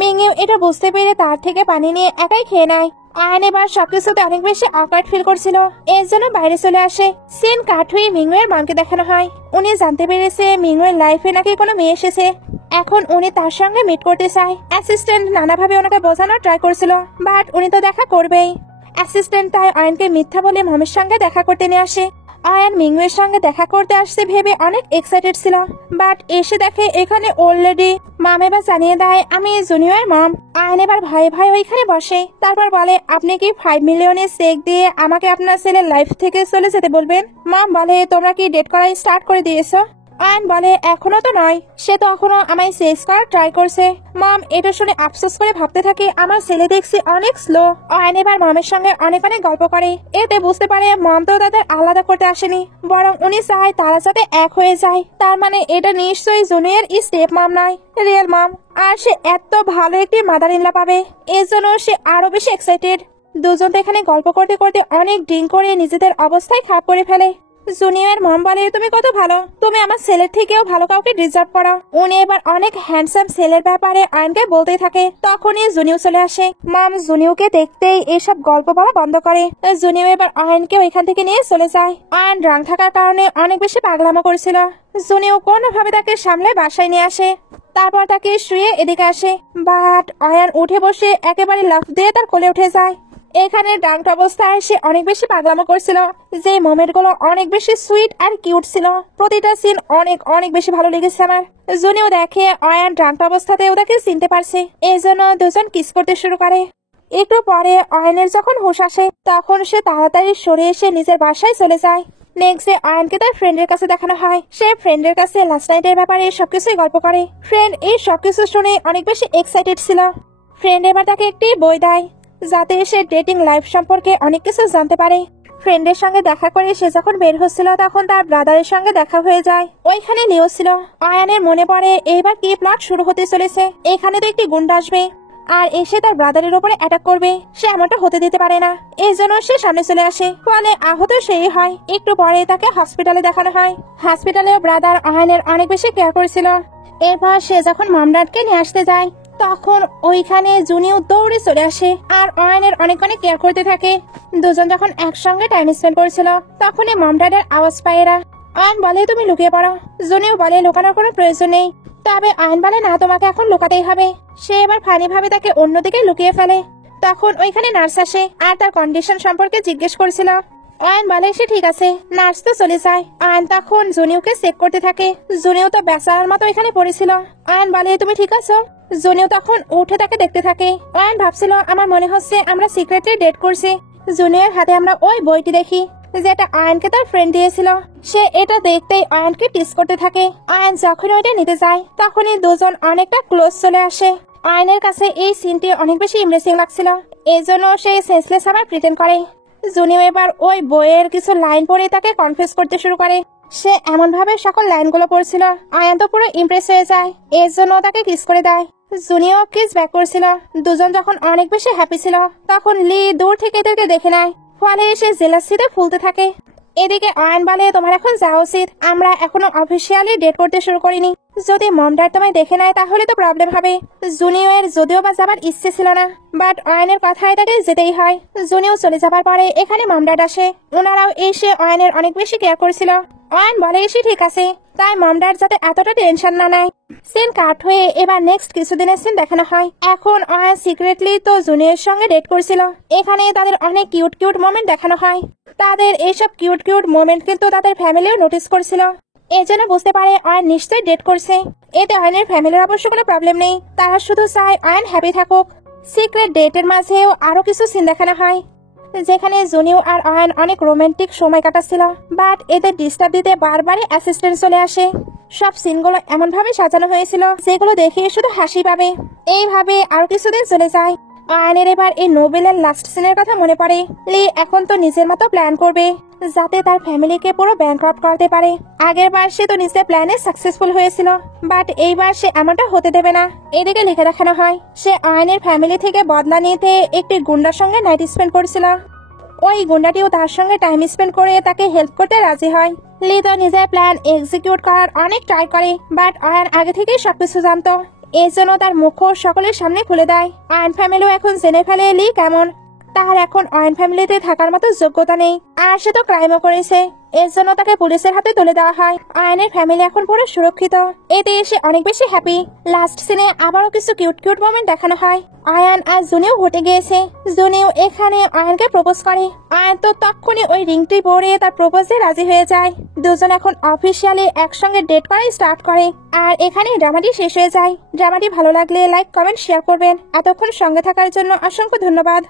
মিংয়েও এটা বুঝতে পেরে তার থেকে পানি নিয়ে একাই খেয়ে নেয়। আয়ন এবার সবকিছুতে অনেক বেশি অকওয়ার্ড ফিল করছিল, এর জন্য বাইরে চলে আসে। সিন কাট হয়ে মিংয়ের মাকে দেখানো হয়। উনি জানতে পেরেছে মিংয়ের লাইফে নাকি কোনো মেয়ে এসেছে। এখন উনি তার সঙ্গে মিট করতে চায়। অ্যাসিস্ট্যান্ট নানাভাবে ওনাকে বোঝানোর ট্রাই করছিল, বাট উনি তো দেখা করবেই। অ্যাসিস্ট্যান্ট তাই আয়নকে মিথ্যা বলে মমের সঙ্গে দেখা করতে নিয়ে আসে। আয়ন মিংয়ের সঙ্গে দেখা করতে আসছে ভেবে অনেক এক্সাইটেড ছিল, বাট এসে দেখে এখানে অলরেডি মাম এবার জানিয়ে দেয় আমি জুনিয়র মম। আয়ন এবার ভয়ে ভয়ে ওইখানে বসে। তারপর বলে আপনি কি 5 মিলিয়নের চেক দিয়ে আমাকে আপনার ছেলের লাইফ থেকে চলে যেতে বলবেন? মাম বলে তোমরা কি ডেট করা স্টার্ট করে দিয়েছো? আয়ন বলে এখনো তো নয়, সে তো এখনো আমায় সেক্স করার ট্রাই করছে। মম এটা শুনে আফসোস করে ভাবতে থাকে আমার ছেলে দেখছি অনেক স্লো। আয়ন এবার মমের সঙ্গে অনেক অনেক গল্প করে। এতে বুঝতে পারে মম তো তাদের আলাদা করতে আসেনি, বরং উনি চায় তারা যাতে এক হয়ে যায়। তার মানে এটা নিশ্চয়ই জুনিয়র স্টেপ মম নয়, রিয়েল মম। আর সে এত ভালো একটি মাদার ইন ল পাবে, এর জন্য সে আরো বেশি এক্সাইটেড। দুজন তো এখানে গল্প করতে করতে অনেক ড্রিঙ্ক করে নিজেদের অবস্থায় খারাপ করে ফেলে। জুনিয়র মম বলে তুমি কত ভালো, তুমি আমার ছেলের থেকেও ভালো কাউকে ডিজার্ভ করো। উনি এবার অনেক হ্যান্ডসাম ছেলের ব্যাপারে আয়নকে বলতেই থাকে। তখনই জুনিও চলে আসে। মম জুনিওকে দেখতেই এসব গল্প বলা বন্ধ করে। জুনিও এবার আয়নকে ওইখান থেকে নিয়ে চলে যায়। আয়ন ড্রাং থাকার কারণে অনেক বেশি পাগলামো করেছিল। জুনিও কোনোভাবে তাকে সামলে বাসায় নিয়ে আসে। তারপর তাকে শুয়ে এদিকে আসে, বাট আয়ন উঠে বসে একেবারে লাফ দিয়ে তার কোলে উঠে যায়। এখানে ড্রাঙ্ক অবস্থায় সে অনেক বেশি পাগলামো করছিল, যে মোমেন্ট গুলো অনেক বেশি সুইট আর কিউট ছিল। প্রতিটা সিন অনেক অনেক বেশি ভালো লেগেছে আমার। জুনিও দেখে আয়ান ড্রাঙ্ক অবস্থাতে ওটাকে চিনতে পারছে, এই জন্য দুজন কিস করতে শুরু করে। একটু পরে আয়নের যখন হুঁশ আসে তখন সে তাড়াতাড়ি সরে এসে নিজের বাসায় চলে যায়। নেক্সট ডে আয়নকে তার ফ্রেন্ডের কাছে দেখানো হয়। সে ফ্রেন্ডের কাছে লাস্ট নাইটের ব্যাপারে সবকিছুই গল্প করে। ফ্রেন্ড এই সবকিছু শুনে অনেক বেশি এক্সাইটেড ছিল। ফ্রেন্ড এবার তাকে একটি বই দেয় যাতে সে ডেটিং লাইফ সম্পর্কে অনেক কিছু জানতে পারে। ফ্রেন্ডের সঙ্গে দেখা করে সে যখন বের হচ্ছিল তখন তার ব্রাদারের সঙ্গে দেখা হয়ে যায়। ওইখানে লিও ছিল। আয়ানের মনে পড়ে এইবার কি প্লট শুরু হতে চলেছে। এখানে তো একটি গুন্ডা আসবে আর এসে তার ব্রাদারের উপরে অ্যাটাক করবে। সে এমনটা হতে দিতে পারে না, এই জন্য সে সামনে চলে আসে। ফলে আহত সেই হয়। একটু পরে তাকে হসপিটালে দেখানো হয়। হসপিটালে ব্রাদার আয়ানের অনেক বেশি কেয়ার করেছিল। এরপর সে যখন মামডাটকে নিয়ে আসতে যায় তখন ওইখানে জুনিও দৌড়ে চলে আসে আর আয়নের অনেক অনেক কেয়ার করতে থাকে। দুজন যখন একসঙ্গে টাইম স্পেন্ড করেছিল তখনই মামডাডের আওয়াজ পায় এরা। আয়ন বলে তুমি লুকিয়ে পড়ো। জুনিও বলে লুকানোর কোনো প্রয়োজন নেই। তবে আয়ন বলে না, তোমাকে এখন লুকাতেই হবে। সে এবার ফানি ভাবে তাকে অন্যদিকে লুকিয়ে ফেলে। তখন ওইখানে নার্স আসে আর তার কন্ডিশন সম্পর্কে জিজ্ঞেস করছিল। আয়ন বলে সে ঠিক আছে। নার্স তো চলে যায়। আয়ন তখন জুনিওকে চেক করতে থাকে। জুনিও তো বেচারার মতো এখানে পড়েছিল। আয়ন বলে তুমি ঠিক আছো? জুনিও তখন উঠে তাকে দেখতে থাকে। আয়ন ভাবছিল আমার মনে হচ্ছে আমরা সিক্রেটলি ডেট করছি। জুনিয়র হাতে আমরা ওই বইটি দেখি যেটা আয়নকে তার ফ্রেন্ড দিয়েছিল। সে এটা দেখতেই আয়নকে টিস করতে থাকে। আয়ন যখন ওইটা নিতে যায় তখনই দুজন অনেকটা ক্লোজ চলে আসে। আয়নের কাছে এই সিনটি অনেক বেশি ইমপ্রেসিং লাগছিল, এই জন্য সে সেন্সলেস আবার প্রিটেন্ড করে। জুনিও এবার ওই বইয়ের কিছু লাইন পড়ে তাকে কনফিউজ করতে শুরু করে। সে এমন ভাবে সকল লাইনগুলো পড়ছিল আয়ন তো পুরো ইমপ্রেস হয়ে যায়, এর জন্য তাকে কিস করে দেয়। জুনিও কিস ব্যাক করছিল। দুজন যখন অনেক বেশি হ্যাপি ছিল তখন লি দূর থেকে এদেরকে দেখে নেয়। ফলে সে জেলাসিতে ফুলতে থাকে। এদিকে আয়ন বলে তোমার এখন যাওয়া উচিত, আমরা এখনো অফিসিয়ালি ডেট করতে শুরু করিনি। যদি মমডার তোমায় দেখে নেয় তাহলে তো প্রবলেম হবে। জুনিয়র যদিও বা যাবার ইচ্ছে ছিল না, বাট আয়নের কথায় তাকে যেতেই হয়। জুনিও চলে যাবার পরে এখানে মমডাড আসে। ওনারাও এসে আয়নের অনেক বেশি কেয়ার করছিল। আয়ন বলে সে ঠিক আছে, তাই মমডাড যাতে এতটা টেনশন না নেয়। সিন কাট হয়ে এবার নেক্সট কিছুদিনের সিন দেখানো হয়। এখন আয়ন সিক্রেটলি তো জুনিয়রের সঙ্গে ডেট করছিল। এখানে তাদের অনেক কিউট কিউট মোমেন্ট দেখানো হয়। তাদের এইসব কিউট কিউট মোমেন্ট কিন্তু তাদের ফ্যামিলিও নোটিস করছিল, এই জন্য বুঝতে পারে আয়ন নিশ্চয়ই ডেট করছে। এতে আয়নের ফ্যামিলির অবশ্য কোনো প্রবলেম নেই, তারা শুধু চায় আয়ন হ্যাপি থাকুক। সিক্রেট ডেটের মাঝেও আরো কিছু সিন দেখানো হয় যেখানে জুনিও আর আয়ান অনেক রোমান্টিক সময় কাটাচ্ছিল, বাট এদের ডিস্টার্ব দিতে বারবারই অ্যাসিস্ট্যান্ট চলে আসে। সব সিনগুলো এমন ভাবে সাজানো হয়েছিল যেগুলো দেখে শুধু হাসি পাবে। এইভাবে আরো কিছুদিন চলে যায়। আয়ানের এবার এই নোবেলের লাস্ট সিনের কথা মনে পড়ে। লি এখন তো নিজের মতো প্ল্যান করবে যাতে তার ফ্যামিলিকে পুরো ব্যাংকরাপ্ট করতে পারে। আগের বার সে তো নিজের প্ল্যানে সাকসেসফুল হয়েছিল, বাট এইবার সে এমনটা হতে দেবে না। এদিকে লিখে দেখানো হয় সে আয়ানের ফ্যামিলি থেকে বদলা নিতে একটি গুন্ডার সঙ্গে নাইট স্পেন্ড করেছিল। ওই গুন্ডাটিও তার সঙ্গে টাইম স্পেন্ড করে তাকে হেল্প করতে রাজি হয়। লি তো নিজের প্ল্যান এক্সিকিউট করার অনেক ট্রাই করে, বাট আয়ান আগে থেকেই সবকিছু জানতো। এই জন্য তার মুখও সকলের সামনে খুলে দেয়। আয়ন ফ্যামিলিও এখন জেনে ফেলে লি কেমন। তার এখন আয়ন ফ্যামিলিতে থাকার মতো যোগ্যতা নেই, আর সে তো ক্রাইমও করেছে। এর জন্য তাকে পুলিশের হাতে তুলে দেওয়া হয়। আয়নের ফ্যামিলি এখন পুরো সুরক্ষিত। এতে এসে অনেক বেশি হ্যাপি। লাস্ট সিনে আবারও কিছু কিউট কিউট মোমেন্ট দেখানো হয়। আয়ান আর জুনিও ঘটে গিয়েছে। জুনিও এখানে আয়ানকে প্রপোজ করে। আয়ান তো তখনই ওই রিংটি পরে তার প্রপোজে রাজি হয়ে যায়। দুজন এখন অফিসিয়ালি একসঙ্গে ডেট করা স্টার্ট করে। আর এখানে ড্রামাটি শেষ হয়ে যায়। ড্রামাটি ভালো লাগলে লাইক, কমেন্ট, শেয়ার করবেন। এতক্ষণ সঙ্গে থাকার জন্য অসংখ্য ধন্যবাদ।